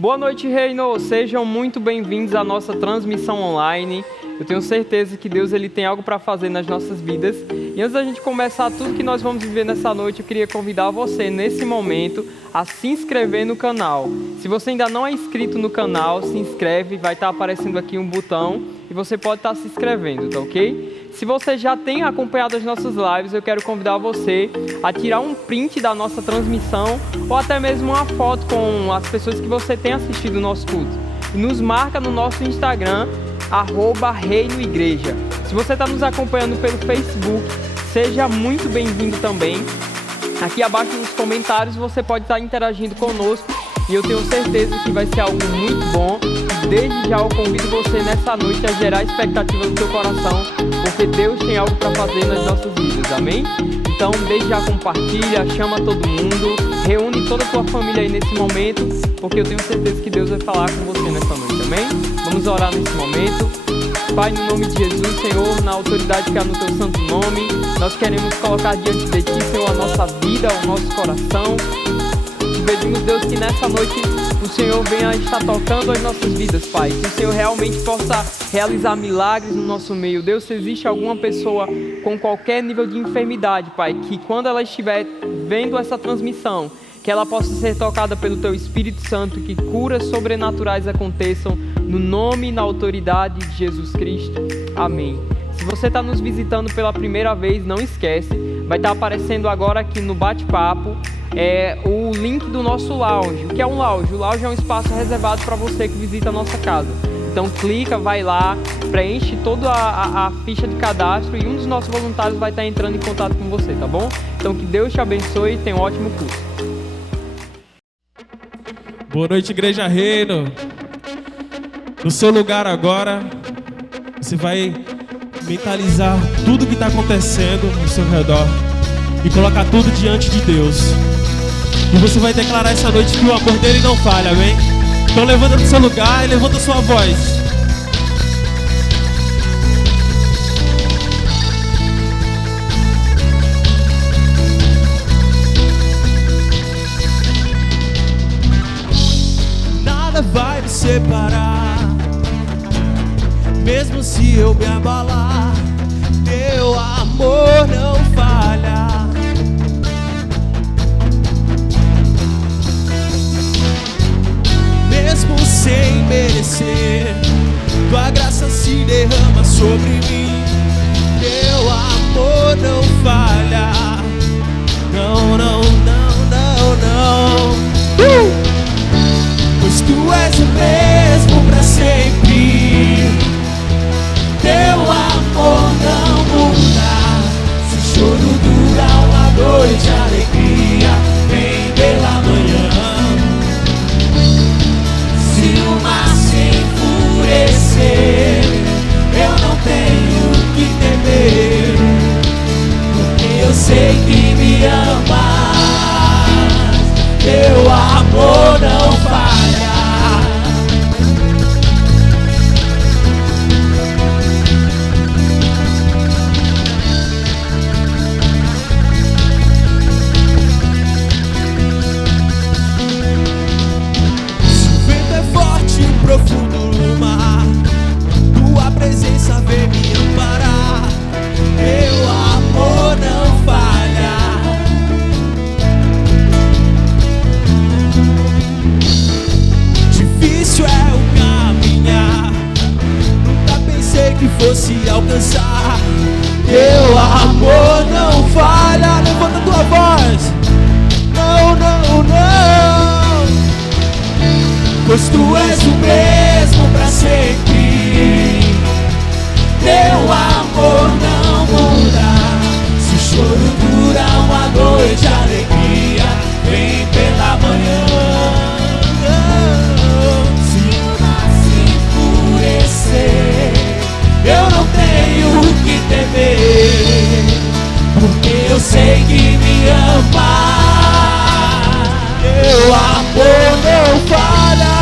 Boa noite, Reino! Sejam muito bem-vindos à nossa transmissão online. Eu tenho certeza que Deus ele tem algo para fazer nas nossas vidas. E antes da gente começar tudo que nós vamos viver nessa noite, eu queria convidar você, nesse momento, a se inscrever no canal. Se você ainda não é inscrito no canal, se inscreve, vai estar aparecendo aqui um botão e você pode estar se inscrevendo, tá ok? Se você já tem acompanhado as nossas lives, eu quero convidar você a tirar um print da nossa transmissão ou até mesmo uma foto com as pessoas que você tem assistido o nosso culto. E nos marca no nosso Instagram, @reinoigreja. Se você está nos acompanhando pelo Facebook, seja muito bem-vindo também. Aqui abaixo nos comentários você pode estar interagindo conosco e eu tenho certeza que vai ser algo muito bom. Desde já eu convido você nessa noite a gerar expectativa no seu coração, porque Deus tem algo para fazer nas nossas vidas, amém? Então desde já compartilha, chama todo mundo, reúne toda a tua família aí nesse momento, porque eu tenho certeza que Deus vai falar com você nessa noite, amém? Vamos orar nesse momento. Pai, no nome de Jesus, Senhor, na autoridade que há no Teu santo nome, nós queremos colocar diante de Ti, Senhor, a nossa vida, o nosso coração. Te pedimos, Deus, que nessa noite o Senhor venha estar tocando as nossas vidas, Pai. Que o Senhor realmente possa realizar milagres no nosso meio. Deus, se existe alguma pessoa com qualquer nível de enfermidade, Pai, que quando ela estiver vendo essa transmissão, que ela possa ser tocada pelo Teu Espírito Santo, que curas sobrenaturais aconteçam no nome e na autoridade de Jesus Cristo. Amém. Se você está nos visitando pela primeira vez, não esquece, vai estar aparecendo agora aqui no bate-papo o link do nosso lounge. O que é um lounge? O lounge é um espaço reservado para você que visita a nossa casa. Então clica, vai lá, preenche toda a ficha de cadastro e um dos nossos voluntários vai estar entrando em contato com você, tá bom? Então que Deus te abençoe e tenha um ótimo curso. Boa noite, Igreja Reino. No seu lugar agora, você vai mentalizar tudo que está acontecendo ao seu redor e colocar tudo diante de Deus. E você vai declarar essa noite que o amor dele não falha, amém? Então levanta do seu lugar e levanta a sua voz. Nada vai me separar, mesmo se eu me abalar, teu amor não falha. Mesmo sem merecer, tua graça se derrama sobre mim. Teu amor não falha. Não, não, não, não, não. Pois tu és o mesmo pra sempre. Teu amor não muda. Se o choro dura uma noite, a alegria vem pela manhã. Se o mar se enfurecer, eu não tenho que temer, porque eu sei que me amas. Teu amor não falha. Profundo no mar, tua presença vem me amparar. Teu amor não falha. Difícil é o caminhar, nunca pensei que fosse alcançar. Teu amor não falha. Levanta tua voz. Não, não, não. Pois tu és o mesmo pra sempre. Teu amor não muda. Se o choro dura uma noite, a alegria vem pela manhã. Se o mar se enfurecer, eu não tenho que temer, porque eu sei que me ama. Teu amor não falha.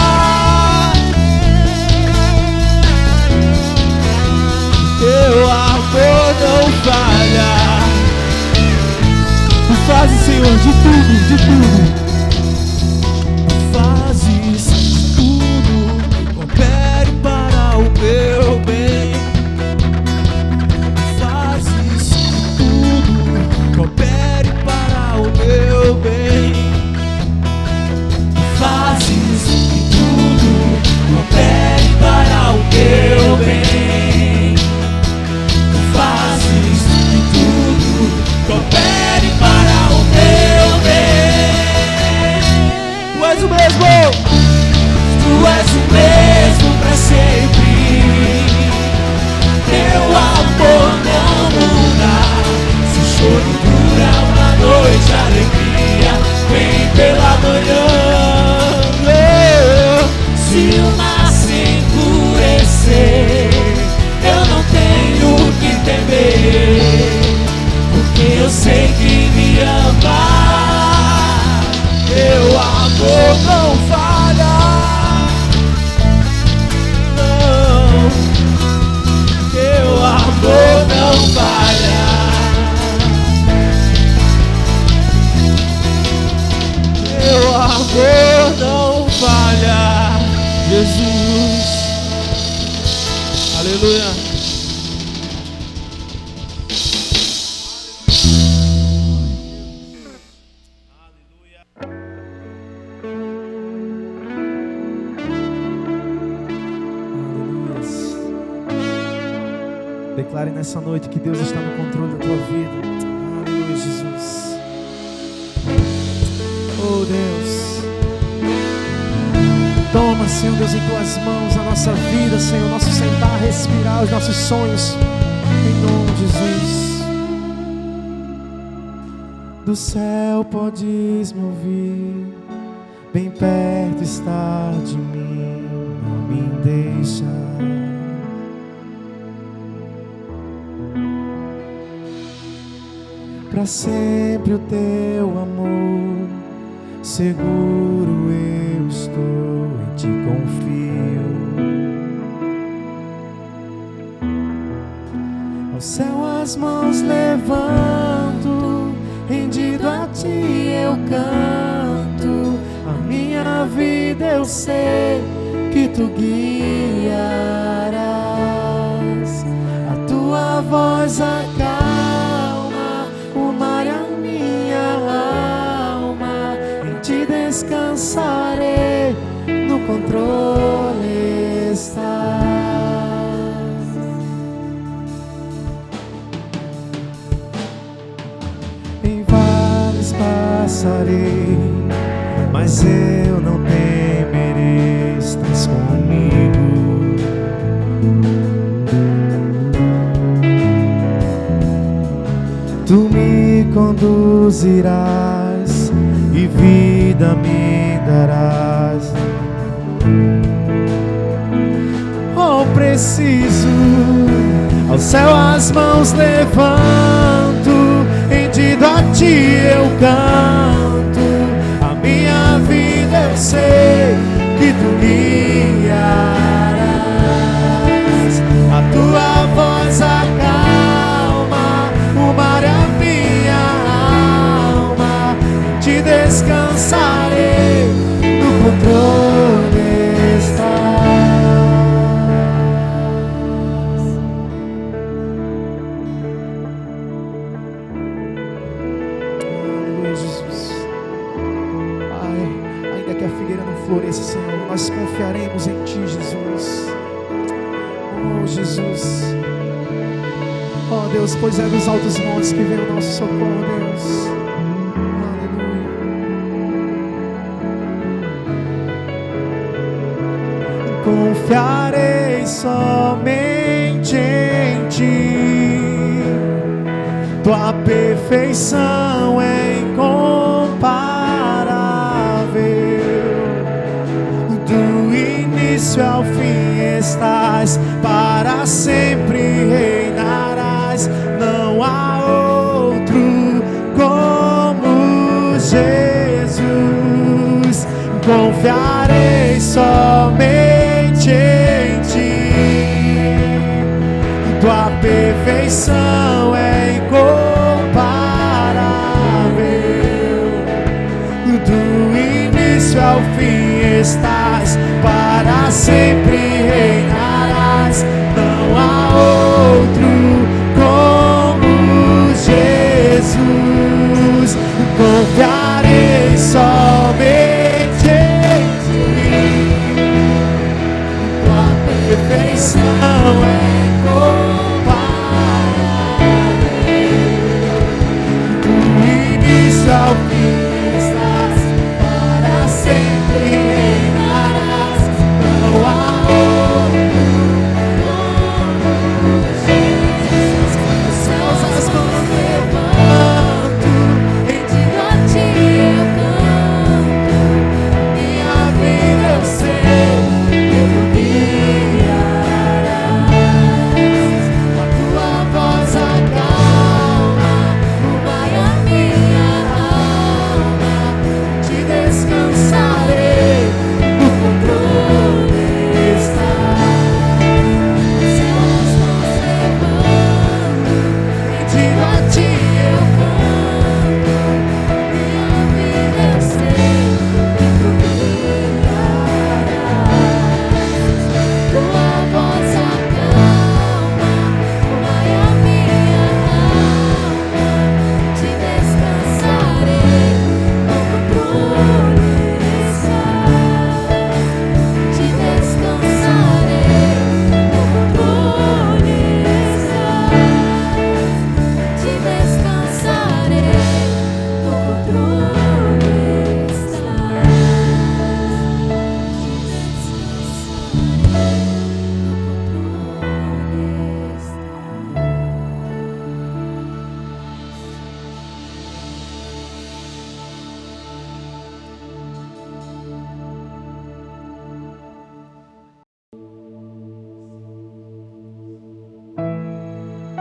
Teu amor não falha. Tu fazes, Senhor, de tudo, de tudo. Tu fazes Declare nessa noite que Deus está no controle da tua vida. Aleluia, Jesus. Oh, Deus. Toma, Senhor Deus, em tuas mãos a nossa vida, Senhor, nosso sentar, respirar, os nossos sonhos. Em nome de Jesus. Do céu podes me ouvir, bem perto está de mim, não me deixa. Para sempre o teu amor, seguro eu estou, em ti confio. Ao céu as mãos levanto, rendido a ti eu canto. A minha vida eu sei que tu guiarás. A tua voz acalma o mar e a minha alma. Em ti descansarei, no controle estás. Em vales passarei, mas eu não temerei, estás comigo. Tu me conduzirás e vida me darás. Oh, preciso, ao céu as mãos levanto, rendido a ti eu canto. A minha vida eu sei que tu guiarás. A tua voz acalma o mar e a minha alma. Em ti descansarei, no controle estás. Aleluia, Jesus. Pai, ainda que a figueira não floresça, Senhor, nós confiaremos em ti, Jesus. Oh, Jesus. Oh, Deus, pois é dos altos montes que vem o nosso socorro, Deus. Aleluia. Confiarei somente em ti. Tua perfeição é incomparável. Do início ao fim estás, para sempre reinarás. Não há outro como Jesus. Confiarei somente em ti. Tua perfeição é incomparável. Do início ao fim estás, para sempre reinarás. Não há outro como Jesus. Confiarei somente em ti. Tua perfeição é incomparável. Do início ao fim estás, para sempre reinarás.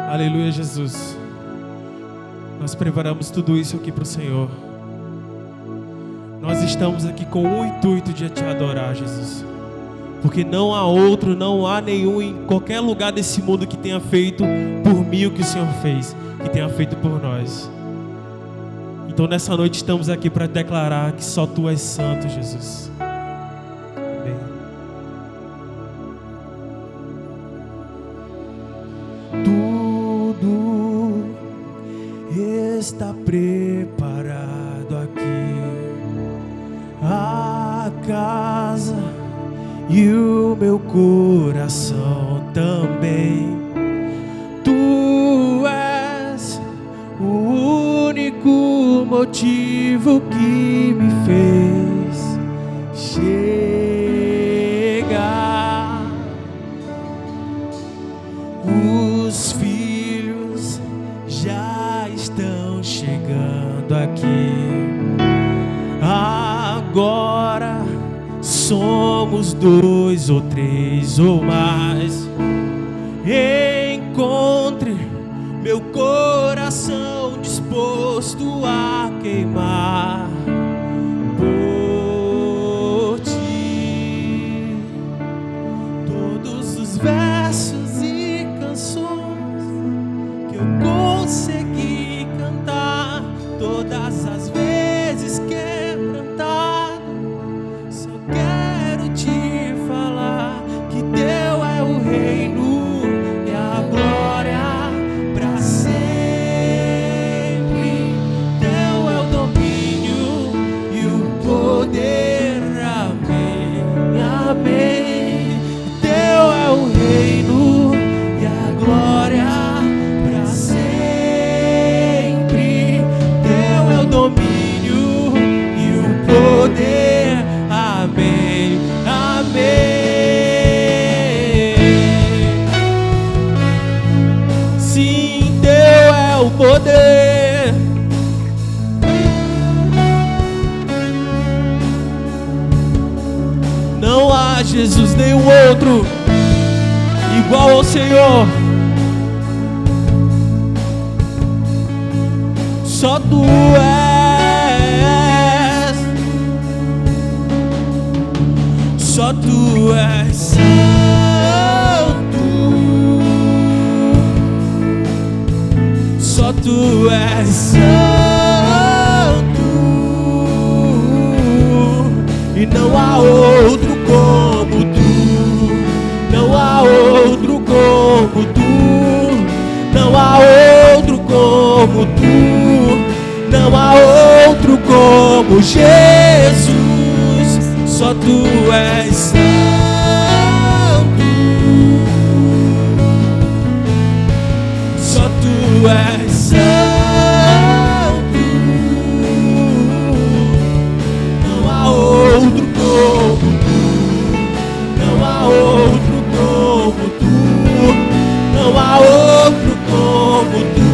Aleluia, Jesus. Nós preparamos tudo isso aqui para o Senhor. Nós estamos aqui com o intuito de te adorar, Jesus. Porque não há outro, não há nenhum em qualquer lugar desse mundo que tenha feito por mim o que o Senhor fez, que tenha feito por nós. Então nessa noite estamos aqui para declarar que só Tu és santo, Jesus. Amém. Tudo está preparado aqui, a casa e o meu coração também. Tu és o único motivo que me fez chegar. Os filhos já estão chegando aqui. Agora somos 2 ou 3 ou mais. Encontre meu coração disposto a queimar por Ti. Todos os versos e canções que eu consegui cantar, todas as vezes quebrantado, só quero Te falar que Teu é o reino e a glória pra sempre. Teu é o domínio e o poder. Amém, amém. Teu é o reino e a glória pra sempre. Teu é o domínio e o poder. Amém, amém. Sim, Teu é o poder. Não há, Jesus, nenhum outro igual ao Senhor. Só Tu és, só Tu és santo. Só Tu és santo. E não há outro como Tu. Não há outro como Tu. Não há outro como Tu. Não há outro como Jesus. Só Tu és santo. Só Tu és santo. Não há outro como Tu. Não há outro como Tu. Não há outro como Tu.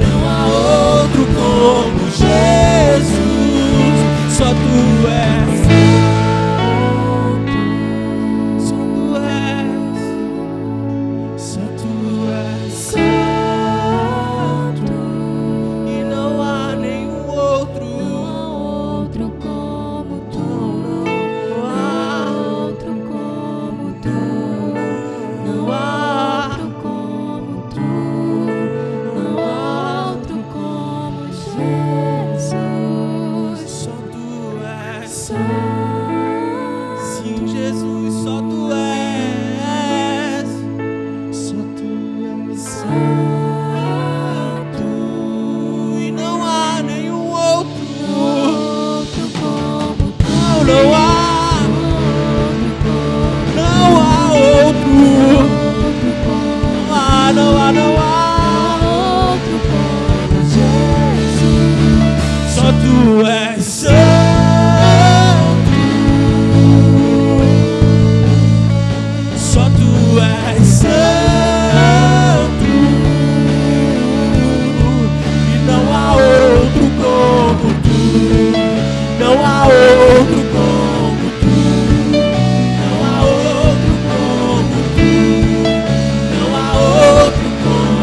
Não há outro como Jesus. Só Tu és santo. Só Tu és. Só Tu és santo. E não há nenhum outro. Outro como Tu. Não há Outro como Tu. Não há Outro como Tu. Não há outro como Jesus. Só Tu és. Santo. Sim, Jesus, só Tu és. Só Tu és santo. E não há nenhum outro. Outro como Tu. Não há. Não há outro. Outro como Não há, não há, não há. Outro como Jesus. Só Tu és santo. Só Tu és santo. E não há outro como Tu. Não há outro como Tu. Não há outro como Tu. Não há outro como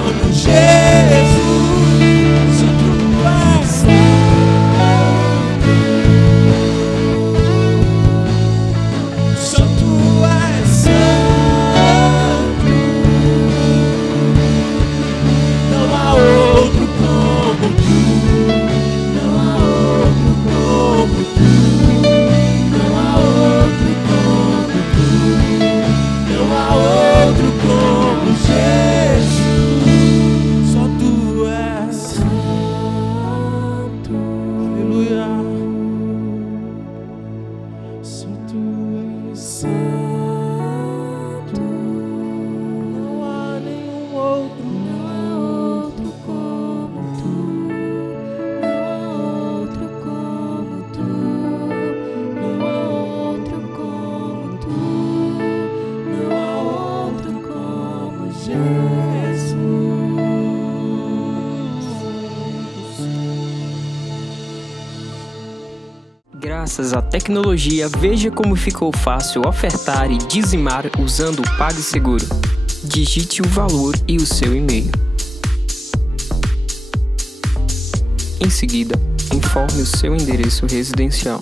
Graças à tecnologia, veja como ficou fácil ofertar e dizimar usando o PagSeguro. Digite o valor e o seu e-mail. Em seguida, informe o seu endereço residencial.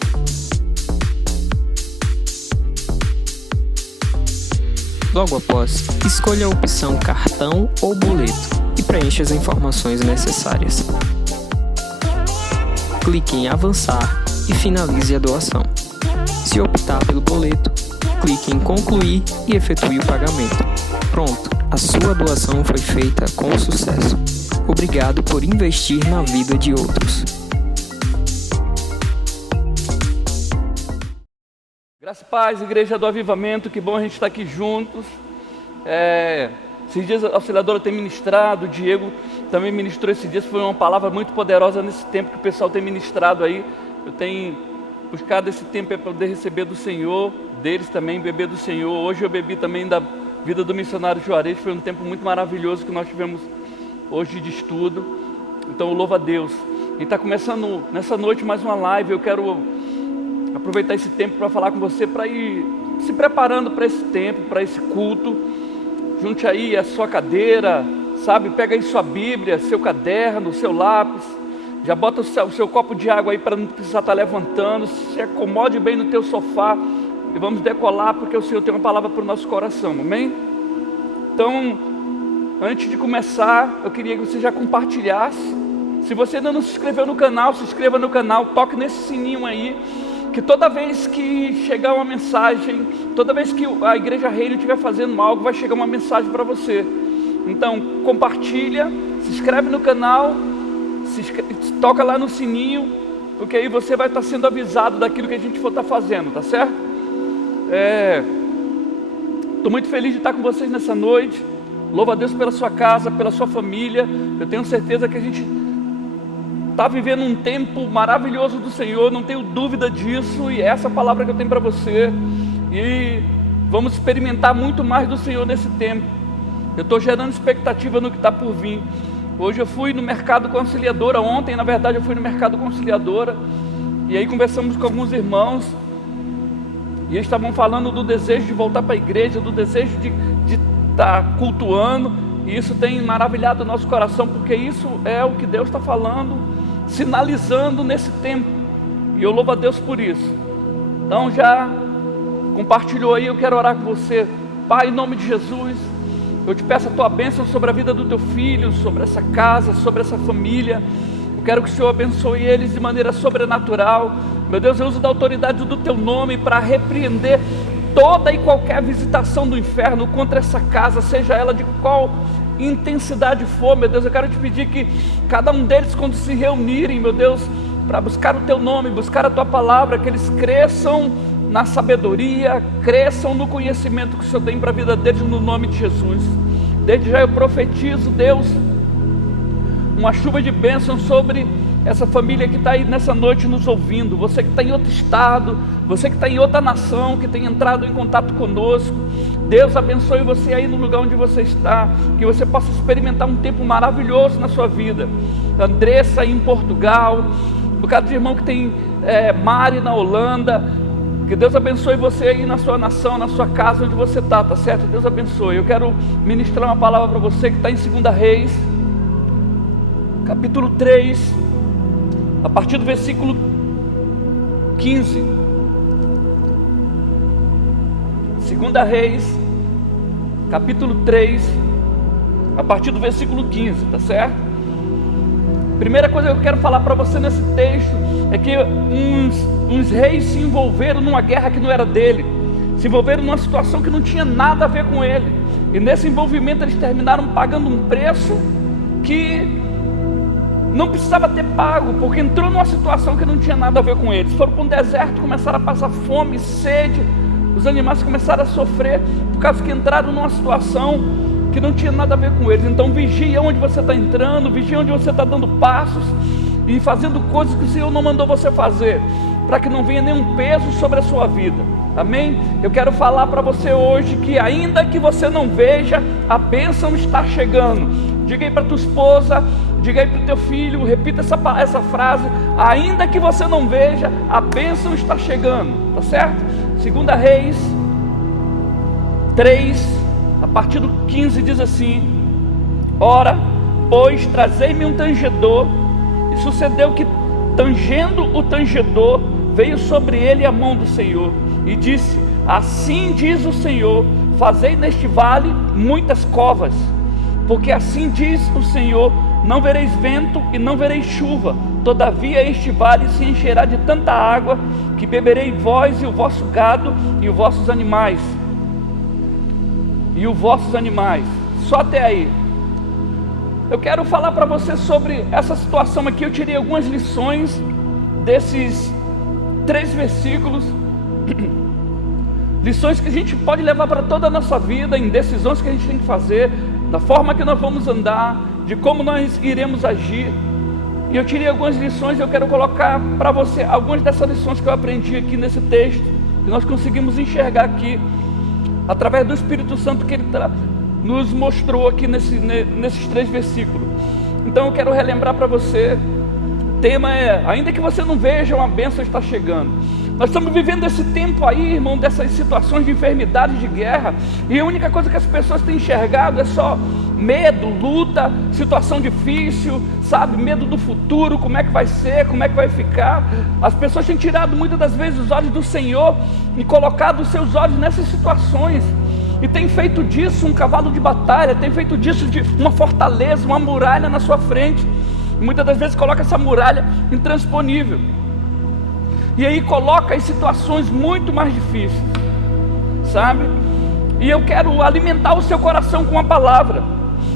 Logo após, escolha a opção cartão ou boleto e preencha as informações necessárias. Clique em avançar e finalize a doação. Se optar pelo boleto, clique em concluir e efetue o pagamento. Pronto, a sua doação foi feita com sucesso. Obrigado por investir na vida de outros. Graça e paz, Igreja do Avivamento, que bom a gente estar aqui juntos. Esses dias a auxiliadora tem ministrado, o Diego também ministrou esses dias, foi uma palavra muito poderosa nesse tempo que o pessoal tem ministrado aí. Eu tenho buscado esse tempo para poder receber do Senhor, deles também, beber do Senhor. Hoje eu bebi também da vida do missionário Juarez, foi um tempo muito maravilhoso que nós tivemos hoje de estudo. Então louva a Deus. E está começando nessa noite mais uma live. Eu quero aproveitar esse tempo para falar com você, para ir se preparando para esse tempo, para esse culto. Junte aí a sua cadeira, sabe? Pega aí sua Bíblia, seu caderno, seu lápis. Já bota o seu copo de água aí para não precisar estar levantando. Se acomode bem no teu sofá e vamos decolar, porque o Senhor tem uma palavra para o nosso coração, amém? Então, antes de começar, eu queria que você já compartilhasse. Se você ainda não se inscreveu no canal, se inscreva no canal, toque nesse sininho aí, que toda vez que chegar uma mensagem, toda vez que a Igreja Reino estiver fazendo algo, vai chegar uma mensagem para você. Então, compartilha, se inscreve no canal, toca lá no sininho, porque aí você vai estar sendo avisado daquilo que a gente for estar fazendo, tá certo? Estou muito feliz de estar com vocês nessa noite. Louva a Deus pela sua casa, pela sua família. Eu tenho certeza que a gente está vivendo um tempo maravilhoso do Senhor, não tenho dúvida disso, e é essa palavra que eu tenho para você. E vamos experimentar muito mais do Senhor nesse tempo. Eu estou gerando expectativa no que está por vir. Hoje eu fui no Mercado Conciliadora, ontem na verdade eu fui no Mercado Conciliadora, e aí conversamos com alguns irmãos, e eles estavam falando do desejo de voltar para a igreja, do desejo de estar cultuando, e isso tem maravilhado o nosso coração, porque isso é o que Deus está falando, sinalizando nesse tempo, e eu louvo a Deus por isso. Então já compartilhou aí, eu quero orar com você. Pai, em nome de Jesus, eu te peço a tua bênção sobre a vida do teu filho, sobre essa casa, sobre essa família. Eu quero que o Senhor abençoe eles de maneira sobrenatural. Meu Deus, eu uso da autoridade do teu nome para repreender toda e qualquer visitação do inferno contra essa casa, seja ela de qual intensidade for. Meu Deus, eu quero te pedir que cada um deles, quando se reunirem, meu Deus, para buscar o teu nome, buscar a tua palavra, que eles cresçam na sabedoria, cresçam no conhecimento que o Senhor tem para a vida deles, no nome de Jesus. Desde já eu profetizo, Deus, uma chuva de bênção sobre essa família que está aí nessa noite nos ouvindo, você que está em outro estado, você que está em outra nação, que tem entrado em contato conosco. Deus abençoe você aí no lugar onde você está, que você possa experimentar um tempo maravilhoso na sua vida. Andressa aí em Portugal, um bocado de irmão que tem Mari na Holanda. Que Deus abençoe você aí na sua nação, na sua casa, onde você está, tá certo? Deus abençoe. Eu quero ministrar uma palavra para você que está em 2 Reis, capítulo 3, a partir do versículo 15. 2 Reis, capítulo 3, a partir do versículo 15, tá certo? Primeira coisa que eu quero falar para você nesse texto é que uns reis se envolveram numa guerra que não era dele, se envolveram numa situação que não tinha nada a ver com ele, e nesse envolvimento eles terminaram pagando um preço que não precisava ter pago, porque entrou numa situação que não tinha nada a ver com eles. Foram para um deserto, começaram a passar fome, sede, os animais começaram a sofrer, por causa que entraram numa situação que não tinha nada a ver com eles. Então vigia onde você está entrando, vigia onde você está dando passos, e fazendo coisas que o Senhor não mandou você fazer, para que não venha nenhum peso sobre a sua vida, amém? Eu quero falar para você hoje que ainda que você não veja, a bênção está chegando. Diga aí para tua esposa, diga aí para o teu filho, repita essa frase: ainda que você não veja, a bênção está chegando, tá certo? 2 Reis 3, a partir do 15 diz assim: ora, pois, trazei-me um tangedor. E sucedeu que, tangendo o tangedor, veio sobre ele a mão do Senhor, e disse: assim diz o Senhor, fazei neste vale muitas covas, porque assim diz o Senhor, não vereis vento e não vereis chuva, todavia este vale se encherá de tanta água, que beberei vós e o vosso gado e os vossos animais. Só até aí. Eu quero falar para você sobre essa situação aqui. Eu tirei algumas lições desses 3 versículos, lições que a gente pode levar para toda a nossa vida, em decisões que a gente tem que fazer, da forma que nós vamos andar, de como nós iremos agir. E eu tirei algumas lições e eu quero colocar para você algumas dessas lições que eu aprendi aqui nesse texto, que nós conseguimos enxergar aqui, através do Espírito Santo que Ele nos mostrou aqui nesses 3 versículos. Então eu quero relembrar para você, o tema é: ainda que você não veja, uma bênção está chegando. Nós estamos vivendo esse tempo aí, irmão, dessas situações de enfermidade, de guerra, e a única coisa que as pessoas têm enxergado é só medo, luta, situação difícil, sabe, medo do futuro, como é que vai ser, como é que vai ficar. As pessoas têm tirado muitas das vezes os olhos do Senhor e colocado os seus olhos nessas situações, e tem feito disso um cavalo de batalha, tem feito disso de uma fortaleza, uma muralha na sua frente, e muitas das vezes coloca essa muralha intransponível, e aí coloca em situações muito mais difíceis, sabe? E eu quero alimentar o seu coração com a palavra.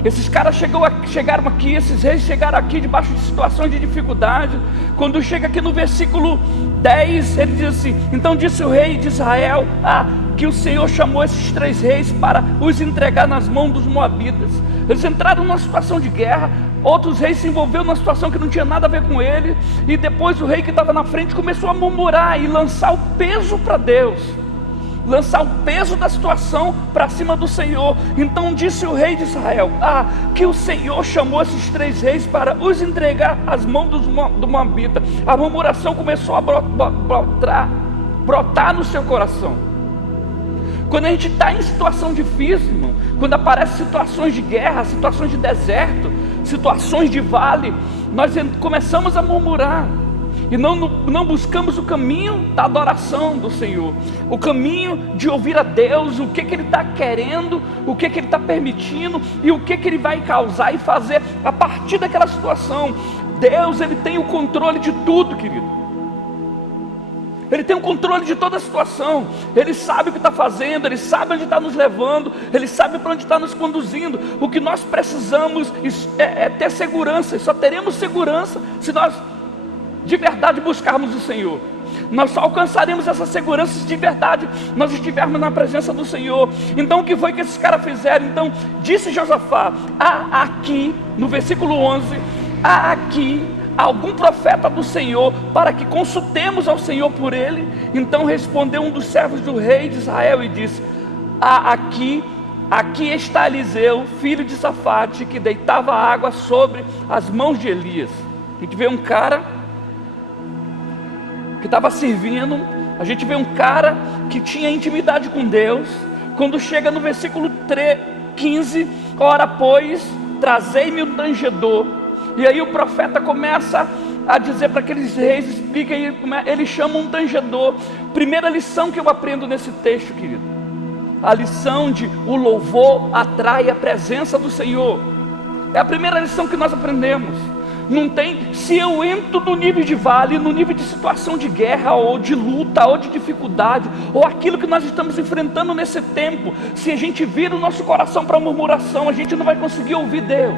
Esses caras chegaram aqui, esses reis chegaram aqui debaixo de situações de dificuldade. Quando chega aqui no versículo 10, ele diz assim: então disse o rei de Israel, que o Senhor chamou esses 3 reis para os entregar nas mãos dos moabitas. Eles entraram numa situação de guerra, outros reis se envolveram numa situação que não tinha nada a ver com ele, e depois o rei que estava na frente começou a murmurar e lançar o peso para Deus, lançar o peso da situação para cima do Senhor. Então disse o rei de Israel, que o Senhor chamou esses 3 reis para os entregar às mãos do moabita. A murmuração começou a brotar no seu coração. Quando a gente está em situação difícil, irmão, quando aparecem situações de guerra, situações de deserto, situações de vale, nós começamos a murmurar e não buscamos o caminho da adoração do Senhor, o caminho de ouvir a Deus, o que Ele está querendo, o que Ele está permitindo e o que Ele vai causar e fazer a partir daquela situação. Deus, Ele tem o controle de tudo, querido. Ele tem o controle de toda a situação. Ele sabe o que está fazendo, Ele sabe onde está nos levando, Ele sabe para onde está nos conduzindo. O que nós precisamos é ter segurança, e só teremos segurança se nós de verdade buscarmos o Senhor. Nós só alcançaremos essa segurança se de verdade nós estivermos na presença do Senhor. Então o que foi que esses caras fizeram? Então disse Josafá: há aqui, no versículo 11, há aqui algum profeta do Senhor para que consultemos ao Senhor por ele? Então respondeu um dos servos do rei de Israel e disse: aqui está Eliseu, filho de Safate, que deitava água sobre as mãos de Elias. A gente vê um cara que estava servindo, a gente vê um cara que tinha intimidade com Deus. Quando chega no versículo 15, ora pois, trazei-me o tangedor. E aí o profeta começa a dizer para aqueles reis, explica aí, ele chama um tangedor. Primeira lição que eu aprendo nesse texto, querido, a lição de o louvor atrai a presença do Senhor. É a primeira lição que nós aprendemos. Não tem, se eu entro no nível de vale, no nível de situação de guerra, ou de luta, ou de dificuldade, ou aquilo que nós estamos enfrentando nesse tempo, se a gente vira o nosso coração para murmuração, a gente não vai conseguir ouvir Deus.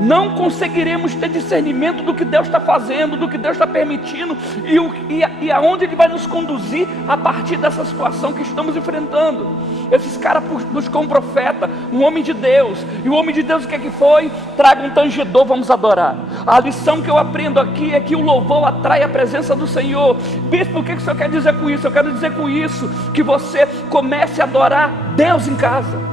Não conseguiremos ter discernimento do que Deus está fazendo, do que Deus está permitindo e aonde Ele vai nos conduzir a partir dessa situação que estamos enfrentando. Esses caras buscam um profeta, um homem de Deus, e o homem de Deus o que é que foi? Traga um tangedor, vamos adorar. A lição que eu aprendo aqui é que o louvor atrai a presença do Senhor. Bispo, o que o senhor quer dizer com isso? Eu quero dizer com isso que você comece a adorar Deus em casa.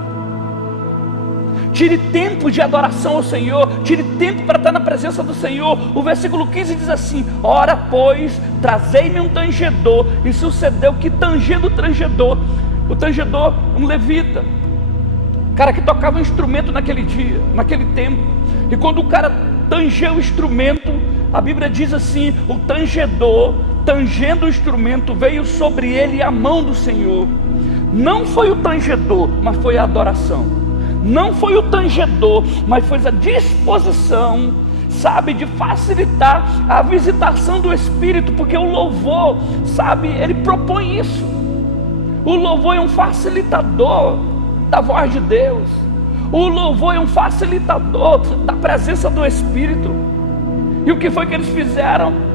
Tire tempo de adoração ao Senhor, tire tempo para estar na presença do Senhor. O versículo 15 diz assim: ora pois, trazei-me um tangedor. E sucedeu que tangendo o tangedor, um levita, cara que tocava um instrumento naquele dia, naquele tempo. E quando o cara tangeu o instrumento, a Bíblia diz assim: o tangedor, tangendo o instrumento, veio sobre ele a mão do Senhor. Não foi o tangedor, mas foi a adoração. Não foi o tangedor, mas foi a disposição, sabe, de facilitar a visitação do Espírito, porque o louvor, sabe, ele propõe isso. O louvor é um facilitador da voz de Deus. O louvor é um facilitador da presença do Espírito. E o que foi que eles fizeram?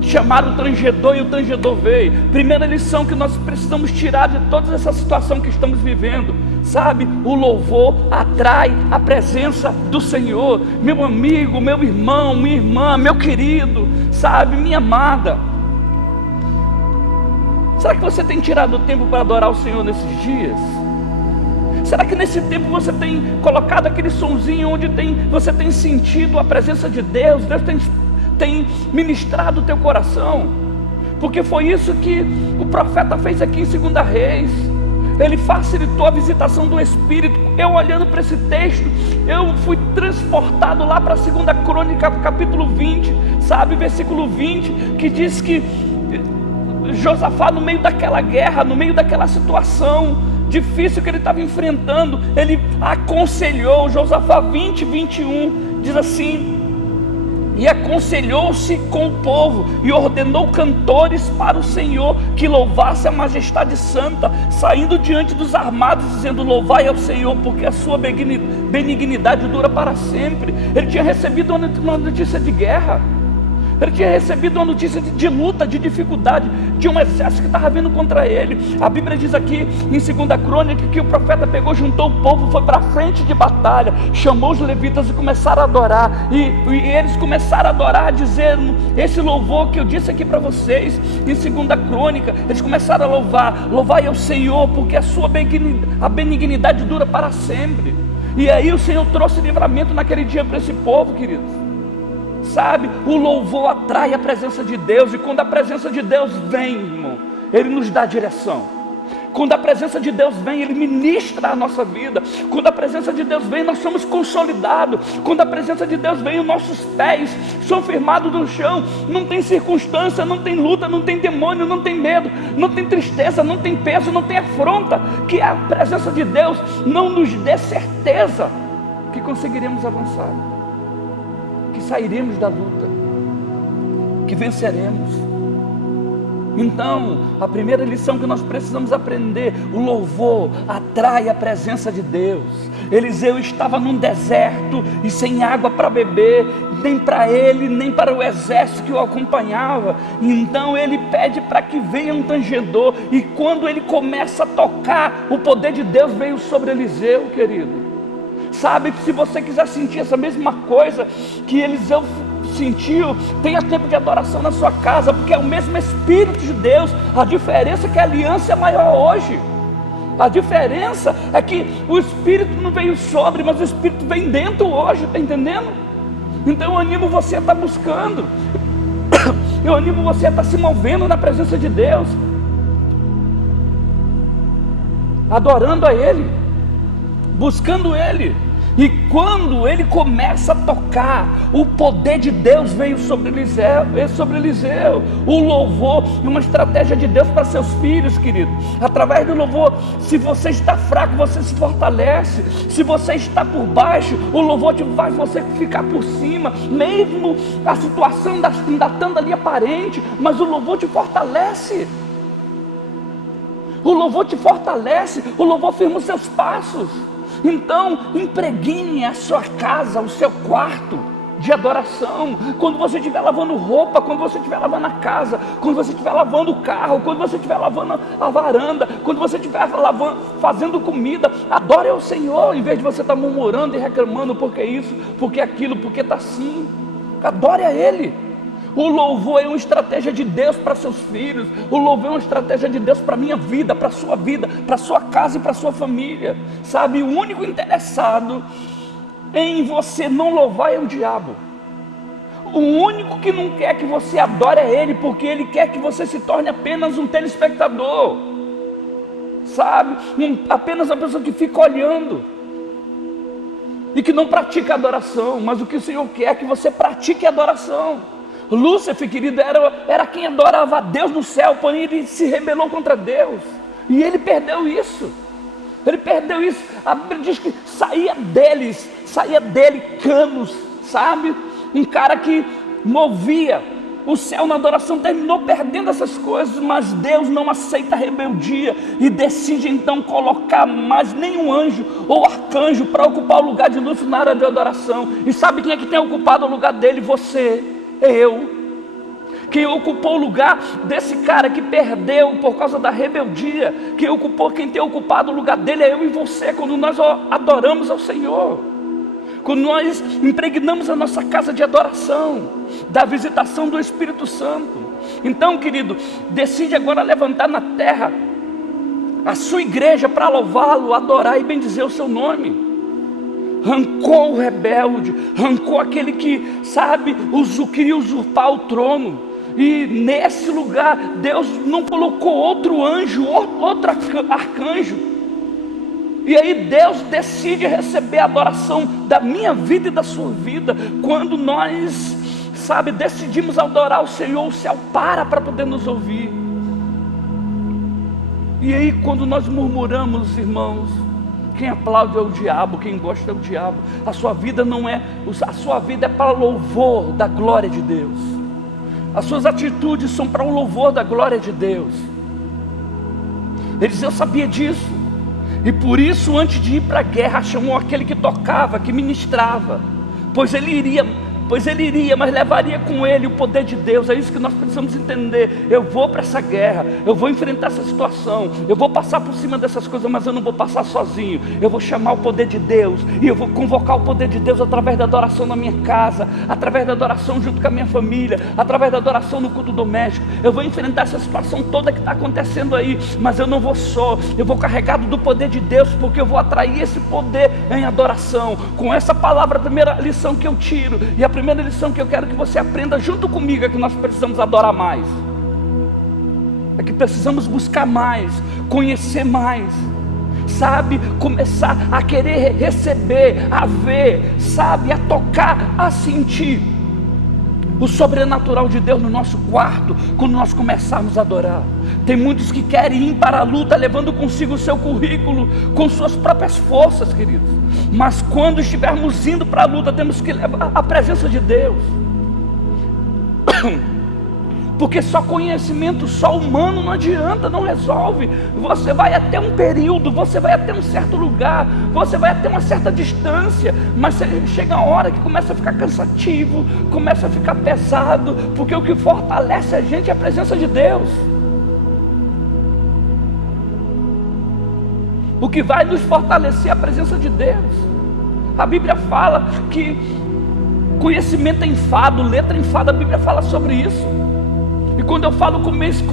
Chamaram o tangedor e o tangedor veio. Primeira lição que nós precisamos tirar de toda essa situação que estamos vivendo, sabe, o louvor atrai a presença do Senhor. Meu amigo, meu irmão, minha irmã, meu querido, sabe, minha amada, será que você tem tirado o tempo para adorar o Senhor nesses dias? Será que nesse tempo você tem colocado aquele sonzinho onde você tem sentido a presença de Deus? Deus tem ministrado o teu coração? Porque foi isso que o profeta fez aqui em 2 Reis. Ele facilitou a visitação do Espírito. Eu olhando para esse texto, eu fui transportado lá para 2 Crônica, capítulo 20, sabe, versículo 20, que diz que Josafá, no meio daquela guerra, no meio daquela situação difícil que ele estava enfrentando, ele aconselhou. Josafá 20, 21, diz assim: e aconselhou-se com o povo e ordenou cantores para o Senhor que louvasse a majestade santa, saindo diante dos armados, dizendo: louvai ao Senhor, porque a sua benignidade dura para sempre. Ele tinha recebido uma notícia de guerra, ele tinha recebido uma notícia de luta, de dificuldade, de um exército que estava vindo contra ele. A Bíblia diz aqui em 2 Crônica que o profeta pegou, juntou o povo, foi para a frente de batalha, chamou os levitas e começaram a adorar. E eles começaram a adorar, dizendo esse louvor que eu disse aqui para vocês em 2 Crônica. Eles começaram a louvar: louvai ao Senhor, porque a sua benignidade dura para sempre. E aí o Senhor trouxe livramento naquele dia para esse povo, queridos. Sabe, o louvor atrai a presença de Deus. E quando a presença de Deus vem, irmão, Ele nos dá direção. Quando a presença de Deus vem, Ele ministra a nossa vida. Quando a presença de Deus vem, nós somos consolidados. Quando a presença de Deus vem, os nossos pés são firmados no chão. Não tem circunstância, não tem luta, não tem demônio, não tem medo, não tem tristeza, não tem peso, não tem afronta, que a presença de Deus não nos dê certeza que conseguiremos avançar, que sairemos da luta, que venceremos. Então, a primeira lição que nós precisamos aprender: o louvor atrai a presença de Deus. Eliseu estava num deserto e sem água para beber, nem para ele, nem para o exército que o acompanhava. Então ele pede para que venha um tangedor, e quando ele começa a tocar, o poder de Deus veio sobre Eliseu, querido. Sabe, se você quiser sentir essa mesma coisa que Eliseu sentiu, tenha tempo de adoração na sua casa, porque é o mesmo Espírito de Deus. A diferença é que a aliança é maior hoje. A diferença é que o Espírito não veio sobre, mas o Espírito vem dentro hoje, está entendendo? Então eu animo você a estar buscando, eu animo você a estar se movendo na presença de Deus, adorando a Ele, buscando Ele. E quando ele começa a tocar, o poder de Deus veio sobre Eliseu. O louvor é uma estratégia de Deus para seus filhos, querido. Através do louvor, se você está fraco, você se fortalece. Se você está por baixo, o louvor faz você ficar por cima. Mesmo a situação ainda estando ali aparente, mas o louvor te fortalece. O louvor te fortalece, o louvor firma os seus passos. Então, impregne a sua casa, o seu quarto de adoração. Quando você estiver lavando roupa, quando você estiver lavando a casa, quando você estiver lavando o carro, quando você estiver lavando a varanda, quando você estiver fazendo comida, adore ao Senhor, em vez de você estar murmurando e reclamando: porque isso, porque aquilo, porque está assim. Adore a Ele. O louvor é uma estratégia de Deus para seus filhos. O louvor é uma estratégia de Deus para a minha vida, para a sua vida, para a sua casa e para a sua família. Sabe, o único interessado em você não louvar é o diabo. O único que não quer que você adore é ele, porque ele quer que você se torne apenas um telespectador. Sabe, apenas uma pessoa que fica olhando e que não pratica adoração. Mas o que o Senhor quer é que você pratique adoração. Lúcifer, querido, era quem adorava a Deus no céu, porém ele se rebelou contra Deus, e ele perdeu isso. Ele perdeu isso. A Bíblia diz que saía dele canos, sabe? Um cara que movia o céu na adoração terminou perdendo essas coisas, mas Deus não aceita a rebeldia e decide então colocar mais nenhum anjo ou arcanjo para ocupar o lugar de Lúcifer na área de adoração. E sabe quem é que tem ocupado o lugar dele? Você, eu. Quem ocupou o lugar desse cara que perdeu por causa da rebeldia, quem tem ocupado o lugar dele é eu e você, quando nós adoramos ao Senhor, quando nós impregnamos a nossa casa de adoração, da visitação do Espírito Santo. Então, querido, decide agora levantar na terra a sua igreja para louvá-lo, adorar e bendizer o seu nome. Rancou o rebelde, rancou aquele que, sabe, queria usurpar o trono. E nesse lugar, Deus não colocou outro anjo, outro arcanjo. E aí Deus decide receber a adoração da minha vida e da sua vida. Quando nós, sabe, decidimos adorar o Senhor, o céu para poder nos ouvir. E aí quando nós murmuramos, irmãos, quem aplaude é o diabo, quem gosta é o diabo. A sua vida é para louvor da glória de Deus. As suas atitudes são para o louvor da glória de Deus. Eliseu sabia disso, e por isso antes de ir para a guerra chamou aquele que tocava, que ministrava, pois ele iria, mas levaria com ele o poder de Deus. É isso que nós precisamos entender. Eu vou para essa guerra, eu vou enfrentar essa situação, eu vou passar por cima dessas coisas, mas eu não vou passar sozinho. Eu vou chamar o poder de Deus, e eu vou convocar o poder de Deus através da adoração na minha casa, através da adoração junto com a minha família, através da adoração no culto doméstico. Eu vou enfrentar essa situação toda que está acontecendo aí, mas eu não vou só, eu vou carregado do poder de Deus, porque eu vou atrair esse poder em adoração. Com essa palavra, a primeira lição que eu tiro, e a primeira lição que eu quero que você aprenda junto comigo, é que nós precisamos adorar mais, é que precisamos buscar mais, conhecer mais, sabe, começar a querer receber, a ver, sabe, a tocar, a sentir o sobrenatural de Deus no nosso quarto, quando nós começarmos a adorar. Tem muitos que querem ir para a luta levando consigo o seu currículo, com suas próprias forças, queridos. Mas quando estivermos indo para a luta, temos que levar a presença de Deus. Porque só conhecimento, só humano não adianta, não resolve. Você vai até um período, você vai até um certo lugar, você vai até uma certa distância, mas chega a hora que começa a ficar cansativo, começa a ficar pesado, porque o que fortalece a gente é a presença de Deus. O que vai nos fortalecer é a presença de Deus. A Bíblia fala que conhecimento é enfado, letra é enfado, a Bíblia fala sobre isso. E quando eu falo com esse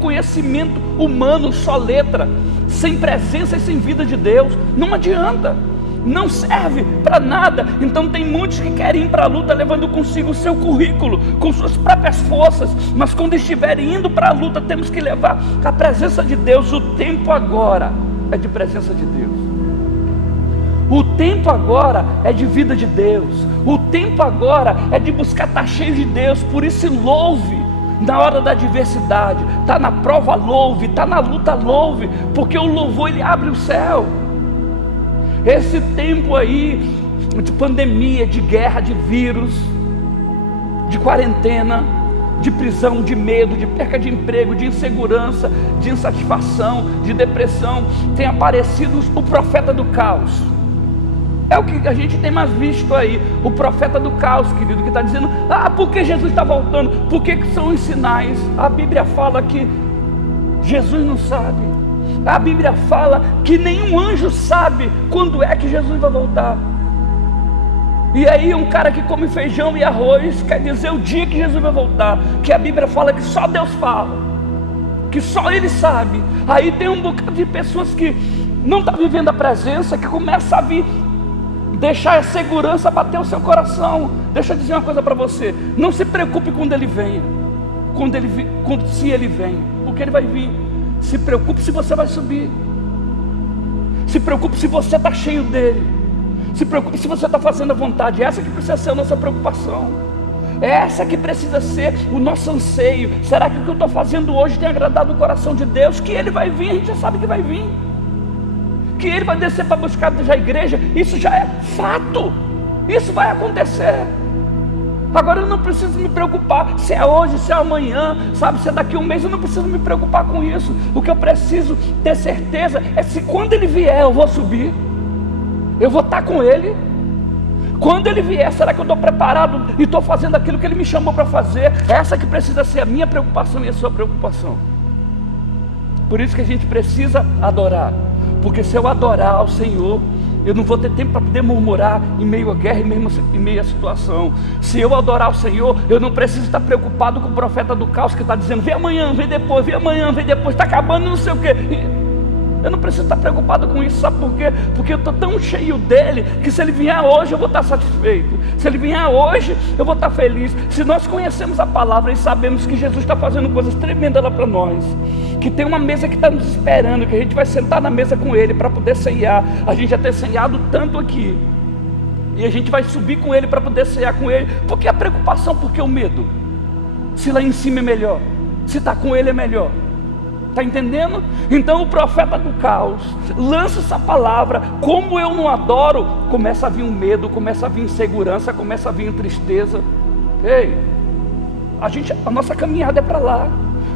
conhecimento humano, só letra, sem presença e sem vida de Deus, não adianta, não serve para nada. Então tem muitos que querem ir para a luta levando consigo o seu currículo, com suas próprias forças, mas quando estiverem indo para a luta, temos que levar a presença de Deus. O tempo agora é de presença de Deus. O tempo agora é de vida de Deus. O tempo agora é de buscar estar cheio de Deus. Por isso louve na hora da adversidade. Está na prova, louve. Está na luta, louve. Porque o louvor, ele abre o céu. Esse tempo aí de pandemia, de guerra, de vírus, de quarentena, de prisão, de medo, de perca de emprego, de insegurança, de insatisfação, de depressão, tem aparecido o profeta do caos. É o que a gente tem mais visto aí, o profeta do caos, querido, que está dizendo: por que Jesus está voltando? Por que são os sinais? A Bíblia fala que Jesus não sabe. A Bíblia fala que nenhum anjo sabe quando é que Jesus vai voltar. E aí um cara que come feijão e arroz quer dizer o dia que Jesus vai voltar, que a Bíblia fala que só Deus fala, que só Ele sabe. Aí tem um bocado de pessoas que não estão vivendo a presença, que começa a vir, deixar a segurança bater o seu coração. Deixa eu dizer uma coisa para você: não se preocupe quando Ele venha, se Ele vem, porque Ele vai vir. Se preocupe se você vai subir. Se preocupe se você está cheio dEle. Se preocupe se você está fazendo a vontade. Essa que precisa ser a nossa preocupação. Essa que precisa ser o nosso anseio. Será que o que eu estou fazendo hoje tem agradado o coração de Deus? Que Ele vai vir, a gente já sabe que vai vir. Que Ele vai descer para buscar já a igreja, isso já é fato. Isso vai acontecer. Agora eu não preciso me preocupar se é hoje, se é amanhã, sabe, se é daqui a um mês. Eu não preciso me preocupar com isso. O que eu preciso ter certeza é se quando Ele vier eu vou subir, eu vou estar com Ele. Quando Ele vier, será que eu estou preparado e estou fazendo aquilo que Ele me chamou para fazer? Essa que precisa ser a minha preocupação e a sua preocupação. Por isso que a gente precisa adorar, porque se eu adorar ao Senhor, eu não vou ter tempo para poder murmurar em meio à guerra, em meio à situação. Se eu adorar ao Senhor, eu não preciso estar preocupado com o profeta do caos que está dizendo: vem amanhã, vem depois, vem amanhã, vem depois, está acabando, não sei o quê. Eu não preciso estar preocupado com isso, sabe por quê? Porque eu estou tão cheio dEle, que se Ele vier hoje eu vou estar satisfeito. Se Ele vier hoje eu vou estar feliz. Se nós conhecemos a palavra e sabemos que Jesus está fazendo coisas tremendas lá para nós, que tem uma mesa que está nos esperando, que a gente vai sentar na mesa com Ele para poder ceiar. A gente já tem ceiado tanto aqui, e a gente vai subir com Ele para poder ceiar com Ele. Por que a preocupação? Por que o medo? Se lá em cima é melhor, se está com Ele é melhor. Está entendendo? Então o profeta do caos lança essa palavra. Como eu não adoro, começa a vir um medo, começa a vir insegurança, começa a vir tristeza. Ei, a nossa caminhada é para lá.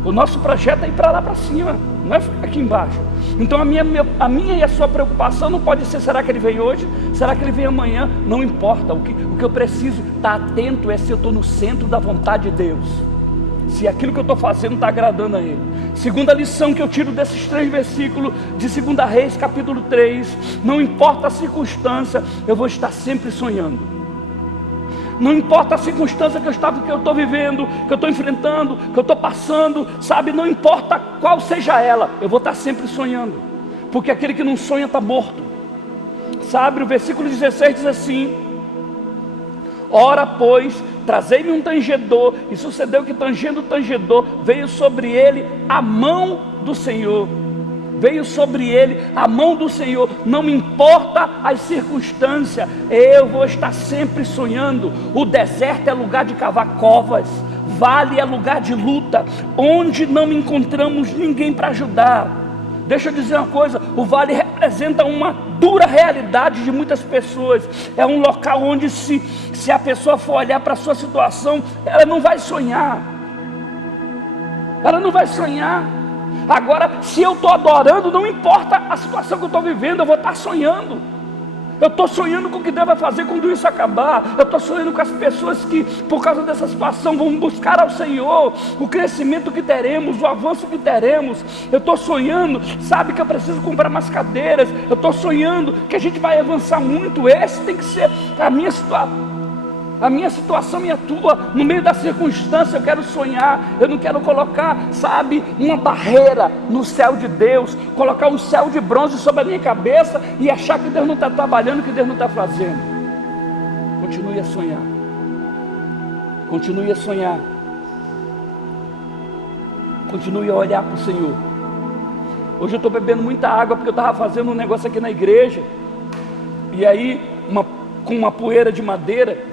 O nosso projeto é ir para lá para cima, não é ficar aqui embaixo. Então a minha e a sua preocupação não pode ser: será que Ele vem hoje? Será que Ele vem amanhã? Não importa. O que eu preciso estar atento é se eu estou no centro da vontade de Deus, se aquilo que eu estou fazendo está agradando a Ele. Segunda lição que eu tiro desses 3 versículos de 2 Reis, capítulo 3: não importa a circunstância, eu vou estar sempre sonhando. Não importa a circunstância que eu estou vivendo, que eu estou enfrentando, que eu estou passando, sabe, não importa qual seja ela, eu vou estar sempre sonhando, porque aquele que não sonha está morto. Sabe, o versículo 16 diz assim: ora, pois, trazei-me um tangedor. E sucedeu que, tangendo o tangedor, veio sobre ele a mão do Senhor. Veio sobre ele a mão do Senhor. Não me importa as circunstâncias, eu vou estar sempre sonhando. O deserto é lugar de cavar covas, vale é lugar de luta, onde não encontramos ninguém para ajudar. Deixa eu dizer uma coisa: o vale representa uma dura realidade de muitas pessoas. É um local onde se a pessoa for olhar para a sua situação, ela não vai sonhar. Ela não vai sonhar. Agora, se eu estou adorando, não importa a situação que eu estou vivendo, eu vou estar sonhando. Eu estou sonhando com o que Deus vai fazer quando isso acabar. Eu estou sonhando com as pessoas que, por causa dessa situação, vão buscar ao Senhor, o crescimento que teremos, o avanço que teremos. Eu estou sonhando, sabe, que eu preciso comprar mais cadeiras. Eu estou sonhando que a gente vai avançar muito. Esse tem que ser a minha situação e a tua. No meio da circunstância eu quero sonhar. Eu não quero colocar, sabe, uma barreira no céu de Deus, colocar um céu de bronze sobre a minha cabeça e achar que Deus não está trabalhando, que Deus não está fazendo. Continue a sonhar. Continue a sonhar. Continue a olhar para o Senhor. Hoje eu estou bebendo muita água porque eu estava fazendo um negócio aqui na igreja, e aí com uma poeira de madeira,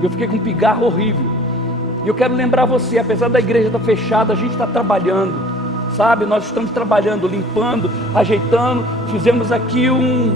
eu fiquei com um pigarro horrível. E eu quero lembrar você: apesar da igreja estar fechada, a gente está trabalhando, sabe? Nós estamos trabalhando, limpando, ajeitando. Fizemos aqui um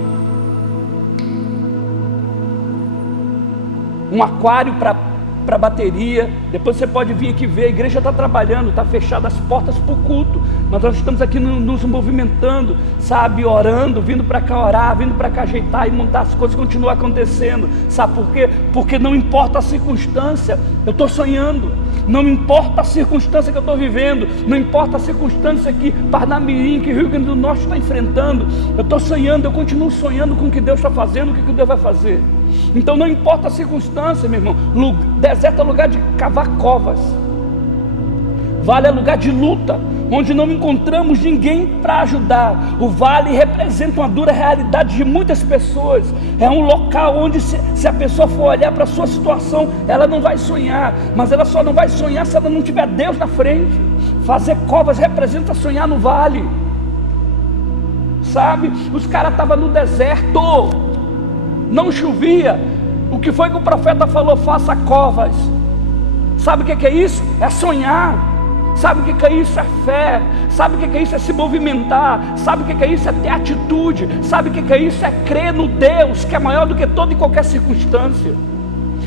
aquário para bateria. Depois você pode vir aqui ver. A igreja está trabalhando, está fechada as portas para o culto, mas nós estamos aqui nos movimentando, sabe, orando, vindo para cá orar, vindo para cá ajeitar e montar as coisas. Continua acontecendo. Sabe por quê? Porque não importa a circunstância, eu estou sonhando. Não importa a circunstância que eu estou vivendo, não importa a circunstância que Parnamirim, que Rio Grande do Norte está enfrentando, eu estou sonhando. Eu continuo sonhando com o que Deus está fazendo, o que Deus vai fazer. Então não importa a circunstância, meu irmão. Deserto é lugar de cavar covas. Vale é lugar de luta, onde não encontramos ninguém para ajudar. O vale representa uma dura realidade de muitas pessoas. É um local onde se a pessoa for olhar para a sua situação, ela não vai sonhar. Mas ela só não vai sonhar se ela não tiver Deus na frente. Fazer covas representa sonhar no vale. Sabe? Os caras estavam no deserto, não chovia. O que foi que o profeta falou? Faça covas. Sabe o que é isso? É sonhar. Sabe o que é isso? É fé. Sabe o que é isso? É se movimentar. Sabe o que é isso? É ter atitude. Sabe o que é isso? É crer no Deus que é maior do que toda e qualquer circunstância.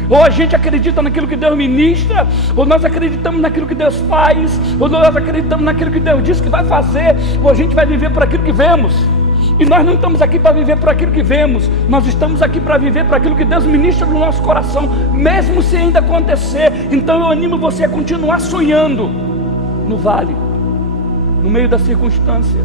Ou a gente acredita naquilo que Deus ministra, ou nós acreditamos naquilo que Deus faz, ou nós acreditamos naquilo que Deus diz que vai fazer, ou a gente vai viver por aquilo que vemos. E nós não estamos aqui para viver por aquilo que vemos, nós estamos aqui para viver por aquilo que Deus ministra no nosso coração, mesmo se ainda acontecer. Então eu animo você a continuar sonhando no vale, no meio da circunstância.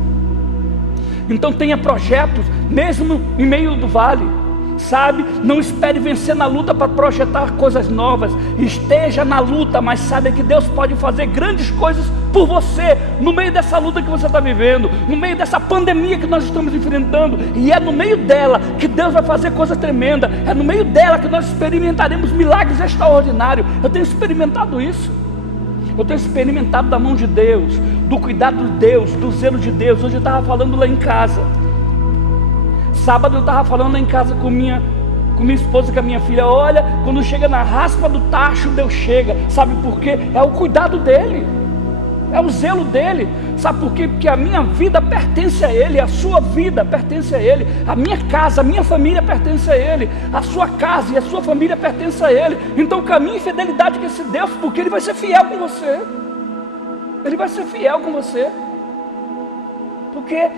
Então tenha projetos, mesmo em meio do vale. Sabe, não espere vencer na luta para projetar coisas novas. Esteja na luta, mas saiba que Deus pode fazer grandes coisas por você, no meio dessa luta que você está vivendo, no meio dessa pandemia que nós estamos enfrentando. E é no meio dela que Deus vai fazer coisa tremenda. É no meio dela que nós experimentaremos milagres extraordinários. Eu tenho experimentado isso. Eu tenho experimentado da mão de Deus, do cuidado de Deus, do zelo de Deus. Hoje eu estava falando lá em casa. Sábado eu estava falando lá em casa com minha esposa e com a minha filha. Olha, quando chega na raspa do tacho, Deus chega. Sabe por quê? É o cuidado dEle, é o zelo dEle. Sabe por quê? Porque a minha vida pertence a Ele, a sua vida pertence a Ele, a minha casa, a minha família pertence a Ele, a sua casa e a sua família pertence a Ele. Então caminhe em fidelidade com esse Deus, porque Ele vai ser fiel com você. Ele vai ser fiel com você, porque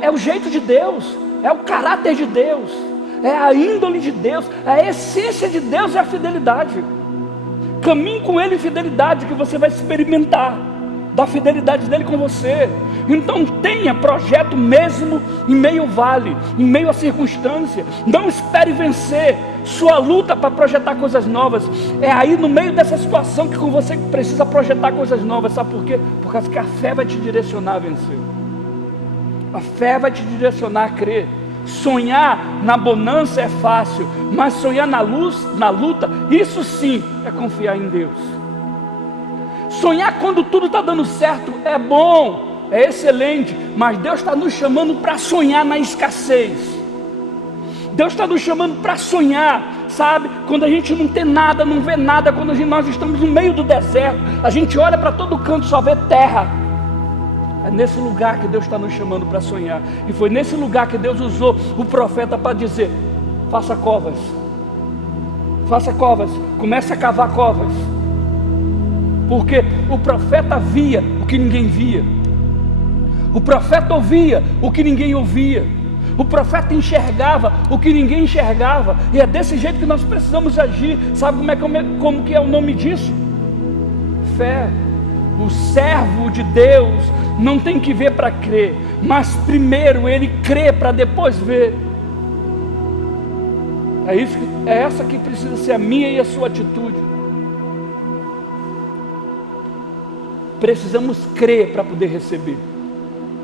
é o jeito de Deus, é o caráter de Deus, é a índole de Deus, a essência de Deus é a fidelidade. Caminhe com Ele em fidelidade, que você vai experimentar da fidelidade dEle com você. Então tenha projeto mesmo em meio ao vale, em meio à circunstância. Não espere vencer sua luta para projetar coisas novas. É aí no meio dessa situação que você precisa projetar coisas novas. Sabe por quê? Por causa que a fé vai te direcionar a vencer. A fé vai te direcionar a crer. Sonhar na bonança é fácil, mas sonhar na luta, isso sim é confiar em Deus. Sonhar quando tudo está dando certo é bom, é excelente, mas Deus está nos chamando para sonhar na escassez. Deus está nos chamando para sonhar, sabe? Quando a gente não tem nada, não vê nada, quando nós estamos no meio do deserto, a gente olha para todo canto e só vê terra. É nesse lugar que Deus está nos chamando para sonhar. E foi nesse lugar que Deus usou o profeta para dizer: faça covas. Faça covas. Comece a cavar covas. Porque o profeta via o que ninguém via. O profeta ouvia o que ninguém ouvia. O profeta enxergava o que ninguém enxergava. E é desse jeito que nós precisamos agir. Sabe como que é o nome disso? Fé. O servo de Deus não tem que ver para crer, mas primeiro ele crê para depois ver. É essa que precisa ser a minha e a sua atitude. Precisamos crer para poder receber.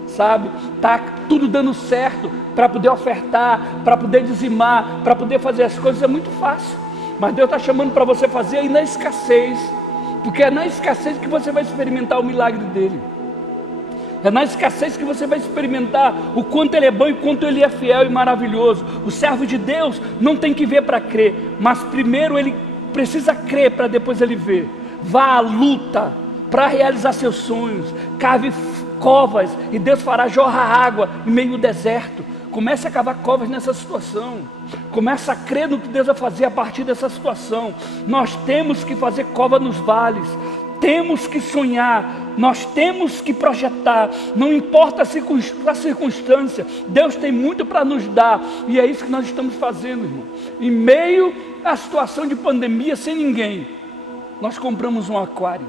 Sabe? Tá tudo dando certo para poder ofertar, para poder dizimar, para poder fazer as coisas é muito fácil. Mas Deus está chamando para você fazer aí na escassez. Porque é na escassez que você vai experimentar o milagre dele. É na escassez que você vai experimentar o quanto ele é bom e o quanto ele é fiel e maravilhoso. O servo de Deus não tem que ver para crer, mas primeiro ele precisa crer para depois ele ver. Vá à luta para realizar seus sonhos. Cave covas e Deus fará jorrar água em meio ao deserto. Comece a cavar covas nessa situação. Comece a crer no que Deus vai fazer a partir dessa situação. Nós temos que fazer cova nos vales. Temos que sonhar. Nós temos que projetar. Não importa a circunstância. Deus tem muito para nos dar. E é isso que nós estamos fazendo, irmão. Em meio à situação de pandemia, sem ninguém, nós compramos um aquário.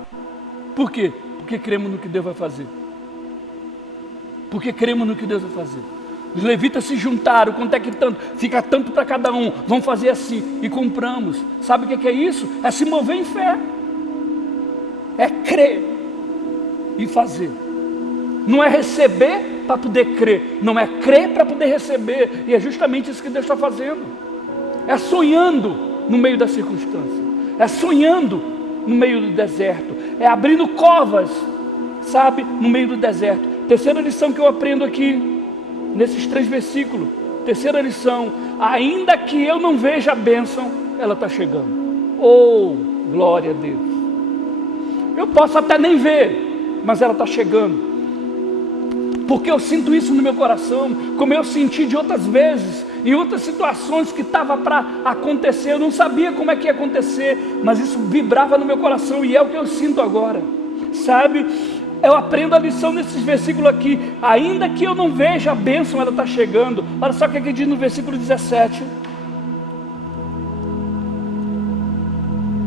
Por quê? Porque cremos no que Deus vai fazer. Porque cremos no que Deus vai fazer. Os levitas se juntaram, quanto é que tanto? Fica tanto para cada um, vamos fazer assim, e compramos. Sabe o que é isso? É se mover em fé, é crer e fazer. Não é receber para poder crer, não é crer para poder receber, e é justamente isso que Deus está fazendo. É sonhando no meio da circunstância, é sonhando no meio do deserto, é abrindo covas, sabe, no meio do deserto. Terceira lição que eu aprendo aqui, nesses 3 versículos, terceira lição: ainda que eu não veja a bênção, ela está chegando. Oh, glória a Deus! Eu posso até nem ver, mas ela está chegando, porque eu sinto isso no meu coração, como eu senti de outras vezes, em outras situações que estava para acontecer. Eu não sabia como é que ia acontecer, mas isso vibrava no meu coração, e é o que eu sinto agora, sabe? Eu aprendo a lição nesses versículos aqui. Ainda que eu não veja a bênção, ela está chegando. Olha só o que diz no versículo 17.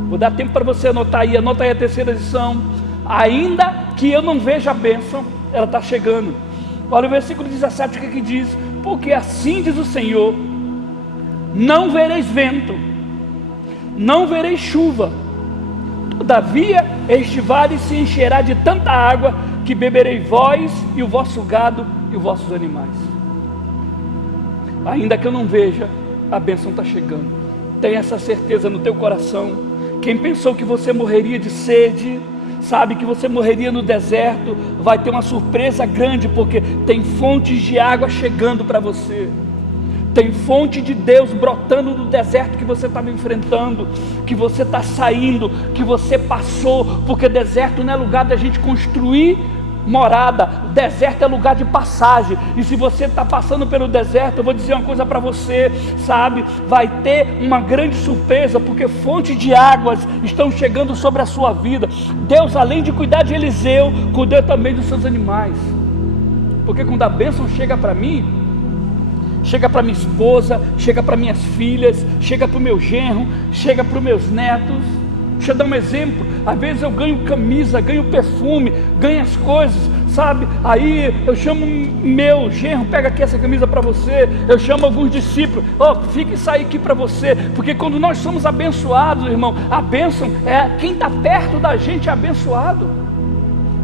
Vou dar tempo para você anotar aí. Anota aí a terceira lição. Ainda que eu não veja a bênção, ela está chegando. Olha o versículo 17, o que diz: porque assim diz o Senhor, não vereis vento, não vereis chuva, todavia este vale se encherá de tanta água, que beberei vós e o vosso gado e os vossos animais. Ainda que eu não veja, a bênção está chegando. Tenha essa certeza no teu coração. Quem pensou que você morreria de sede, sabe que você morreria no deserto, vai ter uma surpresa grande, porque tem fontes de água chegando para você. Tem fonte de Deus brotando do deserto que você estava enfrentando, que você está saindo, que você passou, porque deserto não é lugar da gente construir morada, deserto é lugar de passagem. E se você está passando pelo deserto, eu vou dizer uma coisa para você, sabe, vai ter uma grande surpresa, porque fontes de águas estão chegando sobre a sua vida. Deus, além de cuidar de Eliseu, cuidou também dos seus animais, porque quando a bênção chega para mim, chega para minha esposa, chega para minhas filhas, chega para o meu genro, chega para os meus netos. Deixa eu dar um exemplo. Às vezes eu ganho camisa, ganho perfume, ganho as coisas, sabe? Aí eu chamo meu genro, pega aqui essa camisa para você. Eu chamo alguns discípulos, fica isso aí aqui para você. Porque quando nós somos abençoados, irmão, a bênção é quem está perto da gente é abençoado.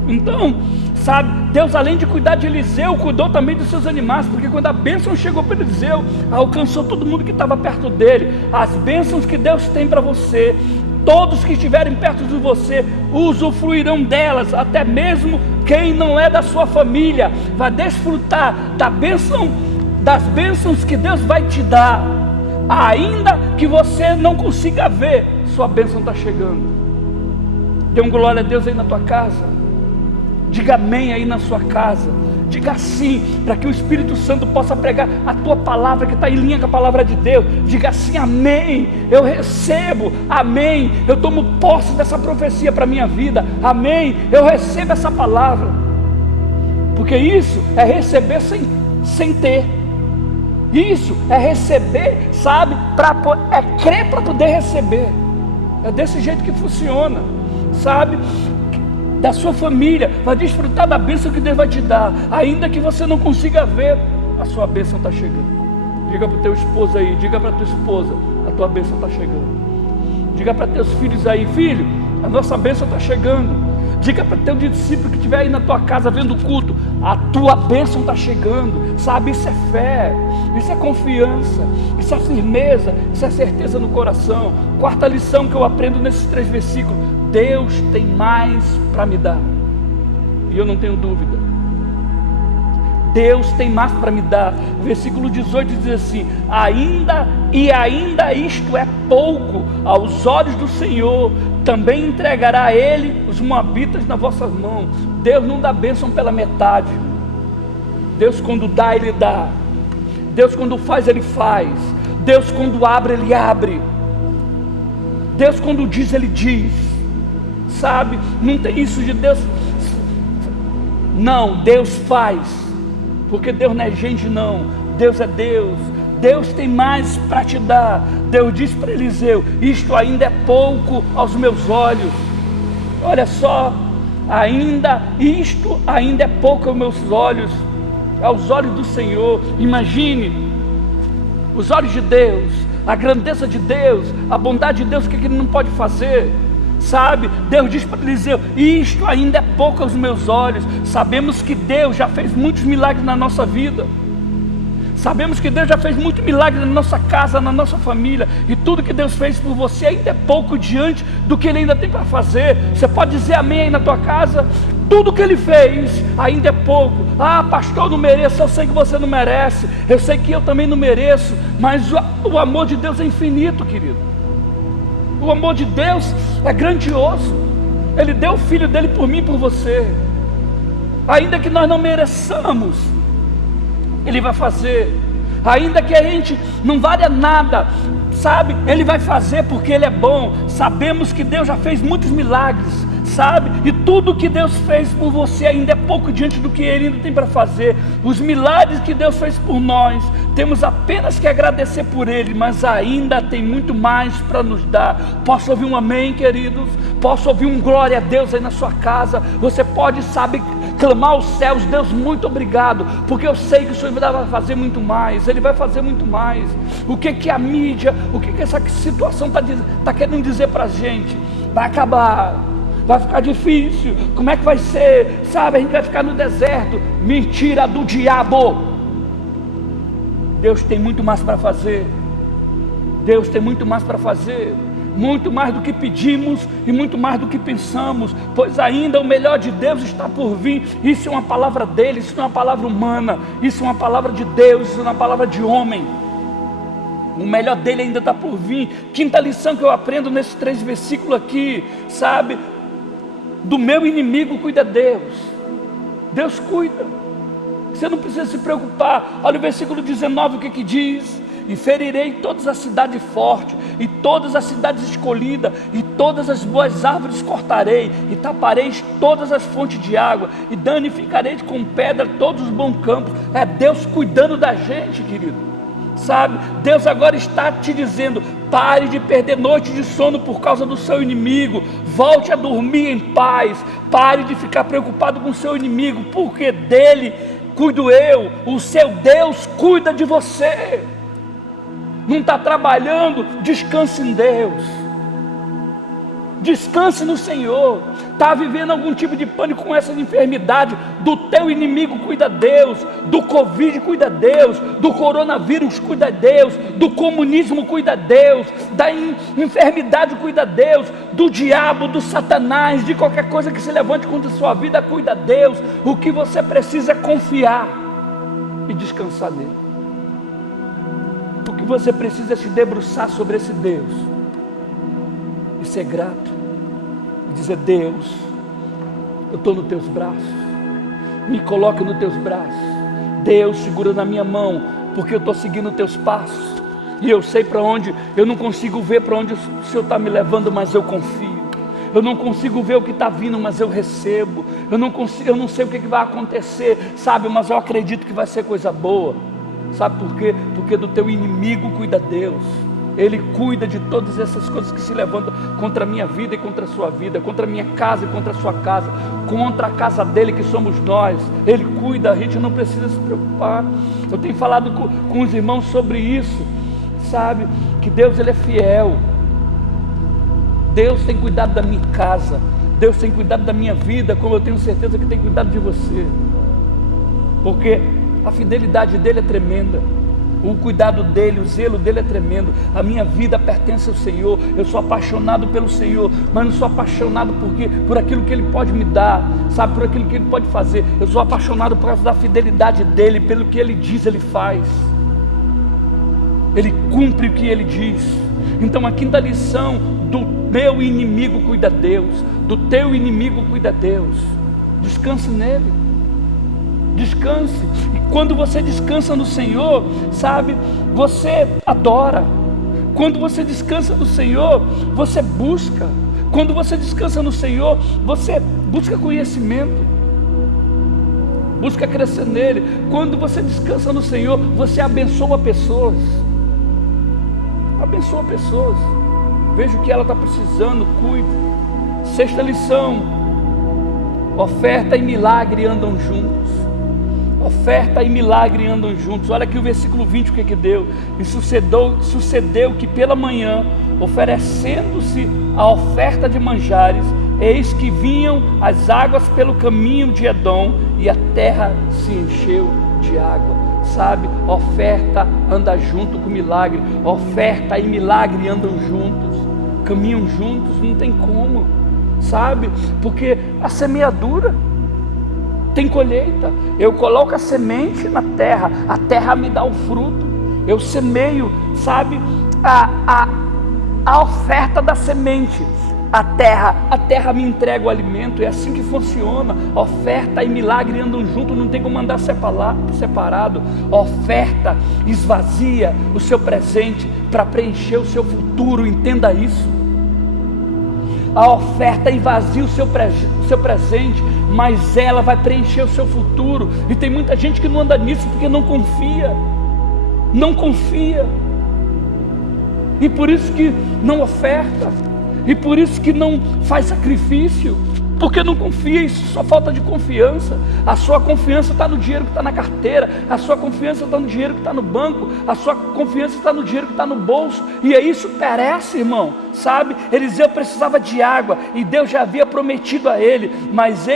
Então, sabe, Deus, além de cuidar de Eliseu, cuidou também dos seus animais, porque quando a bênção chegou para Eliseu, alcançou todo mundo que estava perto dele. As bênçãos que Deus tem para você, todos que estiverem perto de você usufruirão delas, até mesmo quem não é da sua família vai desfrutar da bênção, das bênçãos que Deus vai te dar, ainda que você não consiga ver. Sua bênção está chegando. Dê um glória a Deus aí na tua casa. Diga amém aí na sua casa. Diga sim, para que o Espírito Santo possa pregar a tua palavra, que está em linha com a palavra de Deus. Diga assim: amém, eu recebo, amém, eu tomo posse dessa profecia para a minha vida, amém, eu recebo essa palavra. Porque isso é receber sem ter. Isso é receber, sabe, é crer para poder receber. É desse jeito que funciona, sabe? Da sua família vai desfrutar da bênção que Deus vai te dar, ainda que você não consiga ver. A sua bênção está chegando. Diga para o teu esposo aí, diga para a tua esposa: a tua bênção está chegando. Diga para teus filhos aí: filho, a nossa bênção está chegando. Diga para teu discípulo que estiver aí na tua casa vendo o culto: a tua bênção está chegando. Sabe, isso é fé, isso é confiança, isso é firmeza, isso é certeza no coração. Quarta lição que eu aprendo nesses 3 versículos: Deus tem mais para me dar, e eu não tenho dúvida. Deus tem mais para me dar. Versículo 18 diz assim: ainda isto é pouco aos olhos do Senhor, também entregará a Ele os moabitas nas vossas mãos. Deus não dá bênção pela metade. Deus quando dá, Ele dá. Deus quando faz, Ele faz. Deus quando abre, Ele abre. Deus quando diz, Ele diz. Sabe, não tem isso de Deus. Não, Deus faz, porque Deus não é gente não, Deus é Deus. Deus tem mais para te dar. Deus disse para Eliseu: isto ainda é pouco aos meus olhos. Olha só, isto ainda é pouco aos meus olhos. aos olhos do Senhor. Imagine os olhos de Deus, a grandeza de Deus, a bondade de Deus, o que Ele não pode fazer, sabe? Deus diz para Eliseu: isto ainda é pouco aos meus olhos. Sabemos que Deus já fez muitos milagres na nossa vida, sabemos que Deus já fez muitos milagres na nossa casa, na nossa família, e tudo que Deus fez por você ainda é pouco diante do que Ele ainda tem para fazer. Você pode dizer amém aí na tua casa? Tudo que Ele fez ainda é pouco. Ah, pastor, eu não mereço. Eu sei que você não merece, eu sei que eu também não mereço, mas o amor de Deus é infinito, querido. O amor de Deus é grandioso. Ele deu o Filho dele por mim e por você. Ainda que nós não mereçamos, Ele vai fazer. Ainda que a gente não valha nada, sabe? Ele vai fazer porque Ele é bom. Sabemos que Deus já fez muitos milagres, sabe? E tudo que Deus fez por você ainda é pouco diante do que Ele ainda tem para fazer. Os milagres que Deus fez por nós, temos apenas que agradecer por Ele, mas ainda tem muito mais para nos dar. Posso ouvir um amém, queridos? Posso ouvir um glória a Deus aí na sua casa? Você pode, sabe, clamar aos céus: Deus, muito obrigado, porque eu sei que o Senhor vai fazer muito mais. Ele vai fazer muito mais. O que a mídia, o que essa situação está querendo dizer para a gente? Vai acabar, vai ficar difícil, como é que vai ser? Sabe, a gente vai ficar no deserto. Mentira do diabo. Deus tem muito mais para fazer. Deus tem muito mais para fazer, muito mais do que pedimos e muito mais do que pensamos, pois ainda o melhor de Deus está por vir. Isso é uma palavra dele, isso não é uma palavra humana, isso é uma palavra de Deus, isso não é uma palavra de homem. O melhor dele ainda está por vir. Quinta lição que eu aprendo nesses 3 versículos aqui, sabe? Do meu inimigo cuida Deus. Deus cuida. Você não precisa se preocupar. Olha o versículo 19, o que diz: e ferirei todas as cidades fortes, e todas as cidades escolhidas, e todas as boas árvores cortarei, e taparei todas as fontes de água, e danificarei com pedra todos os bons campos. É Deus cuidando da gente, querido. Sabe, Deus agora está te dizendo: pare de perder noite de sono por causa do seu inimigo, volte a dormir em paz, pare de ficar preocupado com o seu inimigo, porque dele cuido eu. O seu Deus cuida de você. Não está trabalhando? Descanse em Deus, descanse no Senhor. Está vivendo algum tipo de pânico com essa enfermidade? Do teu inimigo cuida Deus, do Covid cuida Deus, do coronavírus cuida Deus, do comunismo cuida Deus, da enfermidade cuida Deus, do diabo, do Satanás, de qualquer coisa que se levante contra a sua vida cuida Deus. O que você precisa é confiar e descansar nele. O que você precisa é se debruçar sobre esse Deus e ser grato e dizer: Deus, eu estou nos teus braços, me coloca nos teus braços. Deus, segura na minha mão, porque eu estou seguindo os teus passos, e eu sei para onde, eu não consigo ver para onde o Senhor está me levando, mas eu confio. Eu não consigo ver o que está vindo, mas eu recebo. Eu não sei o que vai acontecer, sabe, mas eu acredito que vai ser coisa boa. Sabe por quê? Porque do teu inimigo cuida Deus. Ele cuida de todas essas coisas que se levantam contra a minha vida e contra a sua vida, contra a minha casa e contra a sua casa, contra a casa dele que somos nós. Ele cuida, a gente não precisa se preocupar. Eu tenho falado com os irmãos sobre isso, sabe? Que Deus, ele é fiel. Deus tem cuidado da minha casa, Deus tem cuidado da minha vida, como eu tenho certeza que tem cuidado de você, porque a fidelidade dele é tremenda, o cuidado dele, o zelo dele é tremendo. A minha vida pertence ao Senhor. Eu sou apaixonado pelo Senhor, mas não sou apaixonado por aquilo que Ele pode me dar, sabe, por aquilo que Ele pode fazer. Eu sou apaixonado por causa da fidelidade dele, pelo que Ele diz, Ele faz. Ele cumpre o que Ele diz. Então a quinta lição: do meu inimigo cuida Deus, do teu inimigo cuida Deus. Descanse nele. Descanse. E quando você descansa no Senhor, sabe, você adora. Quando você descansa no Senhor, você busca. Quando você descansa no Senhor, você busca conhecimento, busca crescer nele. Quando você descansa no Senhor, você abençoa pessoas. Abençoa pessoas. Veja o que ela está precisando, cuide. Sexta lição: oferta e milagre andam juntos. oferta e milagre andam juntos. Olha aqui o versículo 20, o que deu. E sucedeu que pela manhã, oferecendo-se a oferta de manjares, eis que vinham as águas pelo caminho de Edom, e a terra se encheu de água. Sabe, oferta anda junto com milagre, oferta e milagre andam juntos, caminham juntos, não tem como, sabe, porque a semeadura tem colheita. Eu coloco a semente na terra, a terra me dá o fruto, eu semeio, sabe, a oferta da semente, a terra me entrega o alimento. É assim que funciona. Oferta e milagre andam juntos, não tem como andar separado. Oferta esvazia o seu presente para preencher o seu futuro, entenda isso. A oferta esvazia o seu presente, mas ela vai preencher o seu futuro. E tem muita gente que não anda nisso porque não confia, e por isso que não oferta, e por isso que não faz sacrifício, porque não confia. Isso só falta de confiança. A sua confiança está no dinheiro que está na carteira, a sua confiança está no dinheiro que está no banco, a sua confiança está no dinheiro que está no bolso, e aí isso perece, irmão, sabe? Eliseu precisava de água, e Deus já havia prometido a ele, mas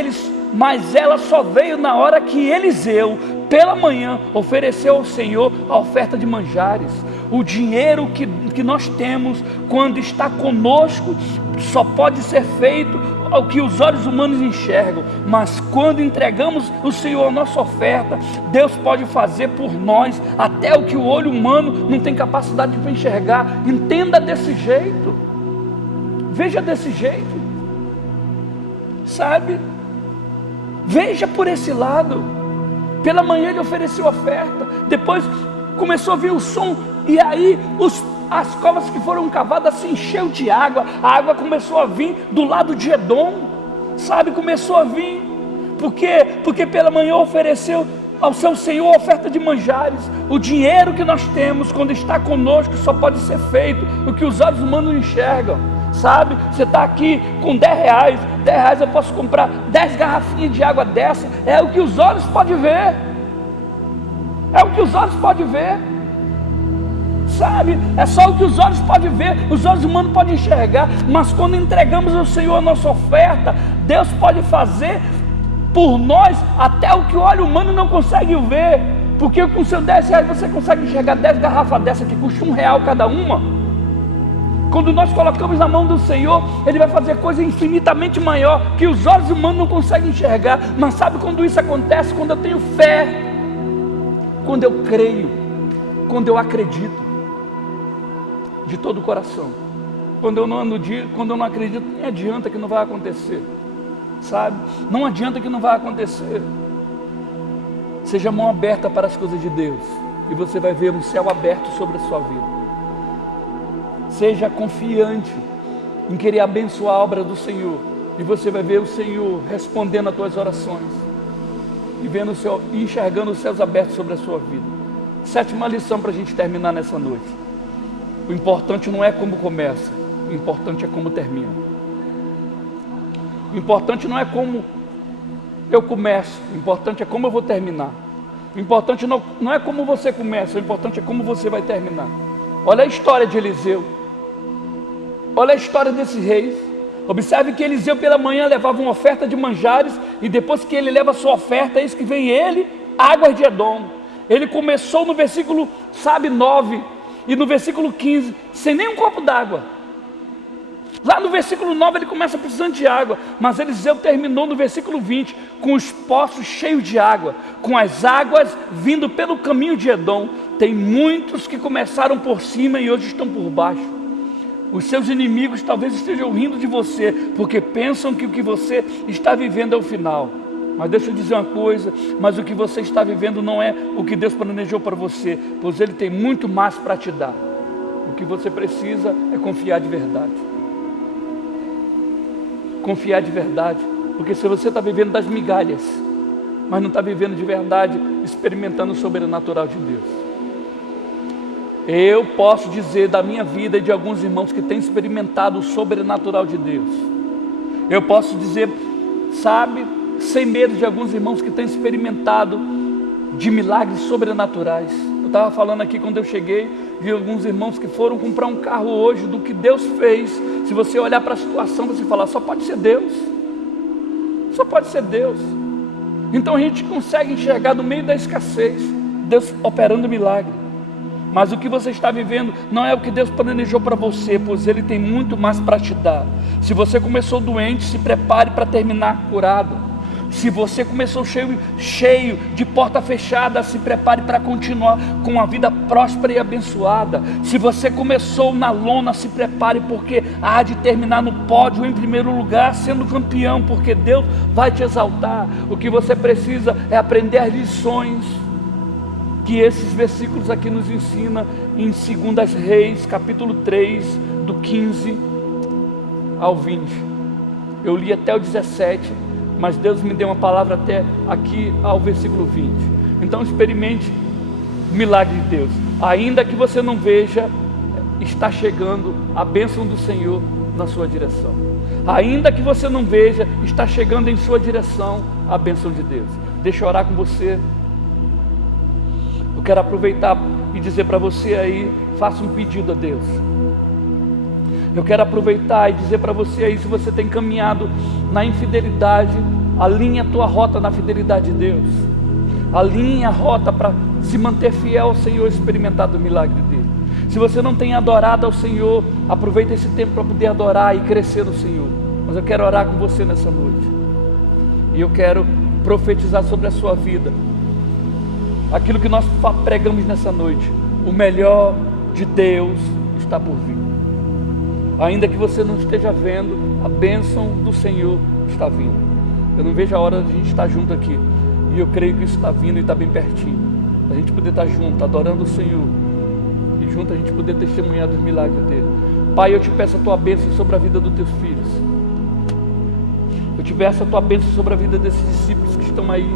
ela só veio na hora que Eliseu, pela manhã, ofereceu ao Senhor a oferta de manjares. O dinheiro que nós temos, quando está conosco, só pode ser feito ao que os olhos humanos enxergam, mas quando entregamos o Senhor a nossa oferta, Deus pode fazer por nós até o que o olho humano não tem capacidade de enxergar. Entenda desse jeito, veja desse jeito, sabe? Veja por esse lado. Pela manhã ele ofereceu oferta, depois começou a vir o som, e aí as covas que foram cavadas se encheu de água. A água começou a vir do lado de Edom, sabe, começou a vir, porque pela manhã ofereceu ao seu Senhor a oferta de manjares. O dinheiro que nós temos, quando está conosco, só pode ser feito o que os olhos humanos enxergam, sabe? Você está aqui com 10 reais eu posso comprar 10 garrafinhas de água dessa. É o que os olhos podem ver, sabe? É só o que os olhos podem ver, os olhos humanos podem enxergar. Mas quando entregamos ao Senhor a nossa oferta, Deus pode fazer por nós até o que o olho humano não consegue ver, porque com seus 10 reais você consegue enxergar 10 garrafas dessa que custa R$1 cada uma. Quando nós colocamos na mão do Senhor, Ele vai fazer coisa infinitamente maior que os olhos humanos não conseguem enxergar. Mas sabe quando isso acontece? Quando eu tenho fé, quando eu creio, quando eu acredito de todo o coração. Quando eu não acredito, nem adianta que não vai acontecer, sabe? Não adianta que não vai acontecer. Seja mão aberta para as coisas de Deus, e você vai ver um céu aberto sobre a sua vida. Seja confiante em querer abençoar a obra do Senhor, e você vai ver o Senhor respondendo às tuas orações, e enxergando os céus abertos sobre a sua vida. 7ª lição para a gente terminar nessa noite. O importante não é como começa, o importante é como termina. O importante não é como eu começo, o importante é como eu vou terminar. O importante não é como você começa, o importante é como você vai terminar. Olha a história de Eliseu, olha a história desses reis. Observe que Eliseu pela manhã levava uma oferta de manjares, e depois que ele leva a sua oferta, eis que vem ele, águas de Edom. Ele começou no versículo 9, e no versículo 15, sem nem um copo d'água. Lá no versículo 9 ele começa precisando de água, mas Eliseu terminou no versículo 20, com os poços cheios de água, com as águas vindo pelo caminho de Edom. Tem muitos que começaram por cima e hoje estão por baixo. Os seus inimigos talvez estejam rindo de você, porque pensam que o que você está vivendo é o final. Mas deixa eu dizer uma coisa, mas o que você está vivendo não é o que Deus planejou para você, pois Ele tem muito mais para te dar. O que você precisa é confiar de verdade. Confiar de verdade, porque se você está vivendo das migalhas, mas não está vivendo de verdade, experimentando o sobrenatural de Deus. Eu posso dizer da minha vida e de alguns irmãos que têm experimentado o sobrenatural de Deus. Eu posso dizer, sabe, sem medo, de alguns irmãos que têm experimentado de milagres sobrenaturais. Eu estava falando aqui quando eu cheguei, de alguns irmãos que foram comprar um carro hoje, do que Deus fez. Se você olhar para a situação, você falar, só pode ser Deus. Só pode ser Deus. Então a gente consegue enxergar no meio da escassez, Deus operando milagre. Mas o que você está vivendo não é o que Deus planejou para você, pois Ele tem muito mais para te dar. Se você começou doente, se prepare para terminar curado. Se você começou cheio de porta fechada, se prepare para continuar com uma vida próspera e abençoada. Se você começou na lona, se prepare, porque há de terminar no pódio em primeiro lugar, sendo campeão, porque Deus vai te exaltar. O que você precisa é aprender as lições que esses versículos aqui nos ensinam em 2 Reis, capítulo 3, do 15 ao 20. Eu li até o 17, mas Deus me deu uma palavra até aqui ao versículo 20. Então experimente o milagre de Deus. Ainda que você não veja, está chegando a bênção do Senhor na sua direção. Ainda que você não veja, está chegando em sua direção a bênção de Deus. Deixa eu orar com você. Eu quero aproveitar e dizer para você aí, faça um pedido a Deus. Eu quero aproveitar e dizer para você aí, se você tem caminhado na infidelidade, alinhe a tua rota na fidelidade de Deus. Alinhe a rota para se manter fiel ao Senhor e experimentar do milagre dele. Se você não tem adorado ao Senhor, aproveita esse tempo para poder adorar e crescer no Senhor. Mas eu quero orar com você nessa noite. E eu quero profetizar sobre a sua vida aquilo que nós pregamos nessa noite. O melhor de Deus está por vir. Ainda que você não esteja vendo, a bênção do Senhor está vindo. Eu não vejo a hora de a gente estar junto aqui. E eu creio que isso está vindo e está bem pertinho. A gente poder estar junto, adorando o Senhor. E junto a gente poder testemunhar dos milagres dele. Pai, eu te peço a tua bênção sobre a vida dos teus filhos. Eu te peço a tua bênção sobre a vida desses discípulos que estão aí.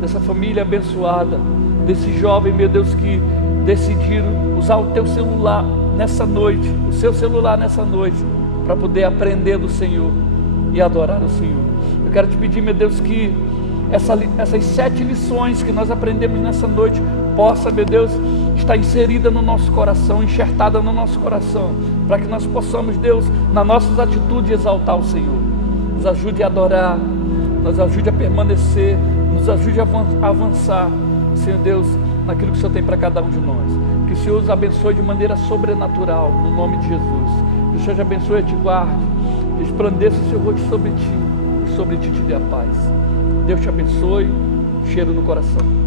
Dessa família abençoada. Desse jovem, meu Deus, que decidiram usar o teu celular nessa noite, o seu celular nessa noite, para poder aprender do Senhor e adorar o Senhor. Eu quero te pedir, meu Deus, que essas 7 lições que nós aprendemos nessa noite possa, meu Deus, estar inserida no nosso coração, enxertada no nosso coração, para que nós possamos, Deus, nas nossas atitudes exaltar o Senhor. Nos ajude a adorar, nos ajude a permanecer, nos ajude a avançar, Senhor Deus, naquilo que o Senhor tem para cada um de nós. Que o Senhor os abençoe de maneira sobrenatural, no nome de Jesus. Que o Senhor te abençoe e te guarde, resplandeça o seu rosto sobre ti, e sobre ti te dê a paz. Deus te abençoe, cheiro no coração.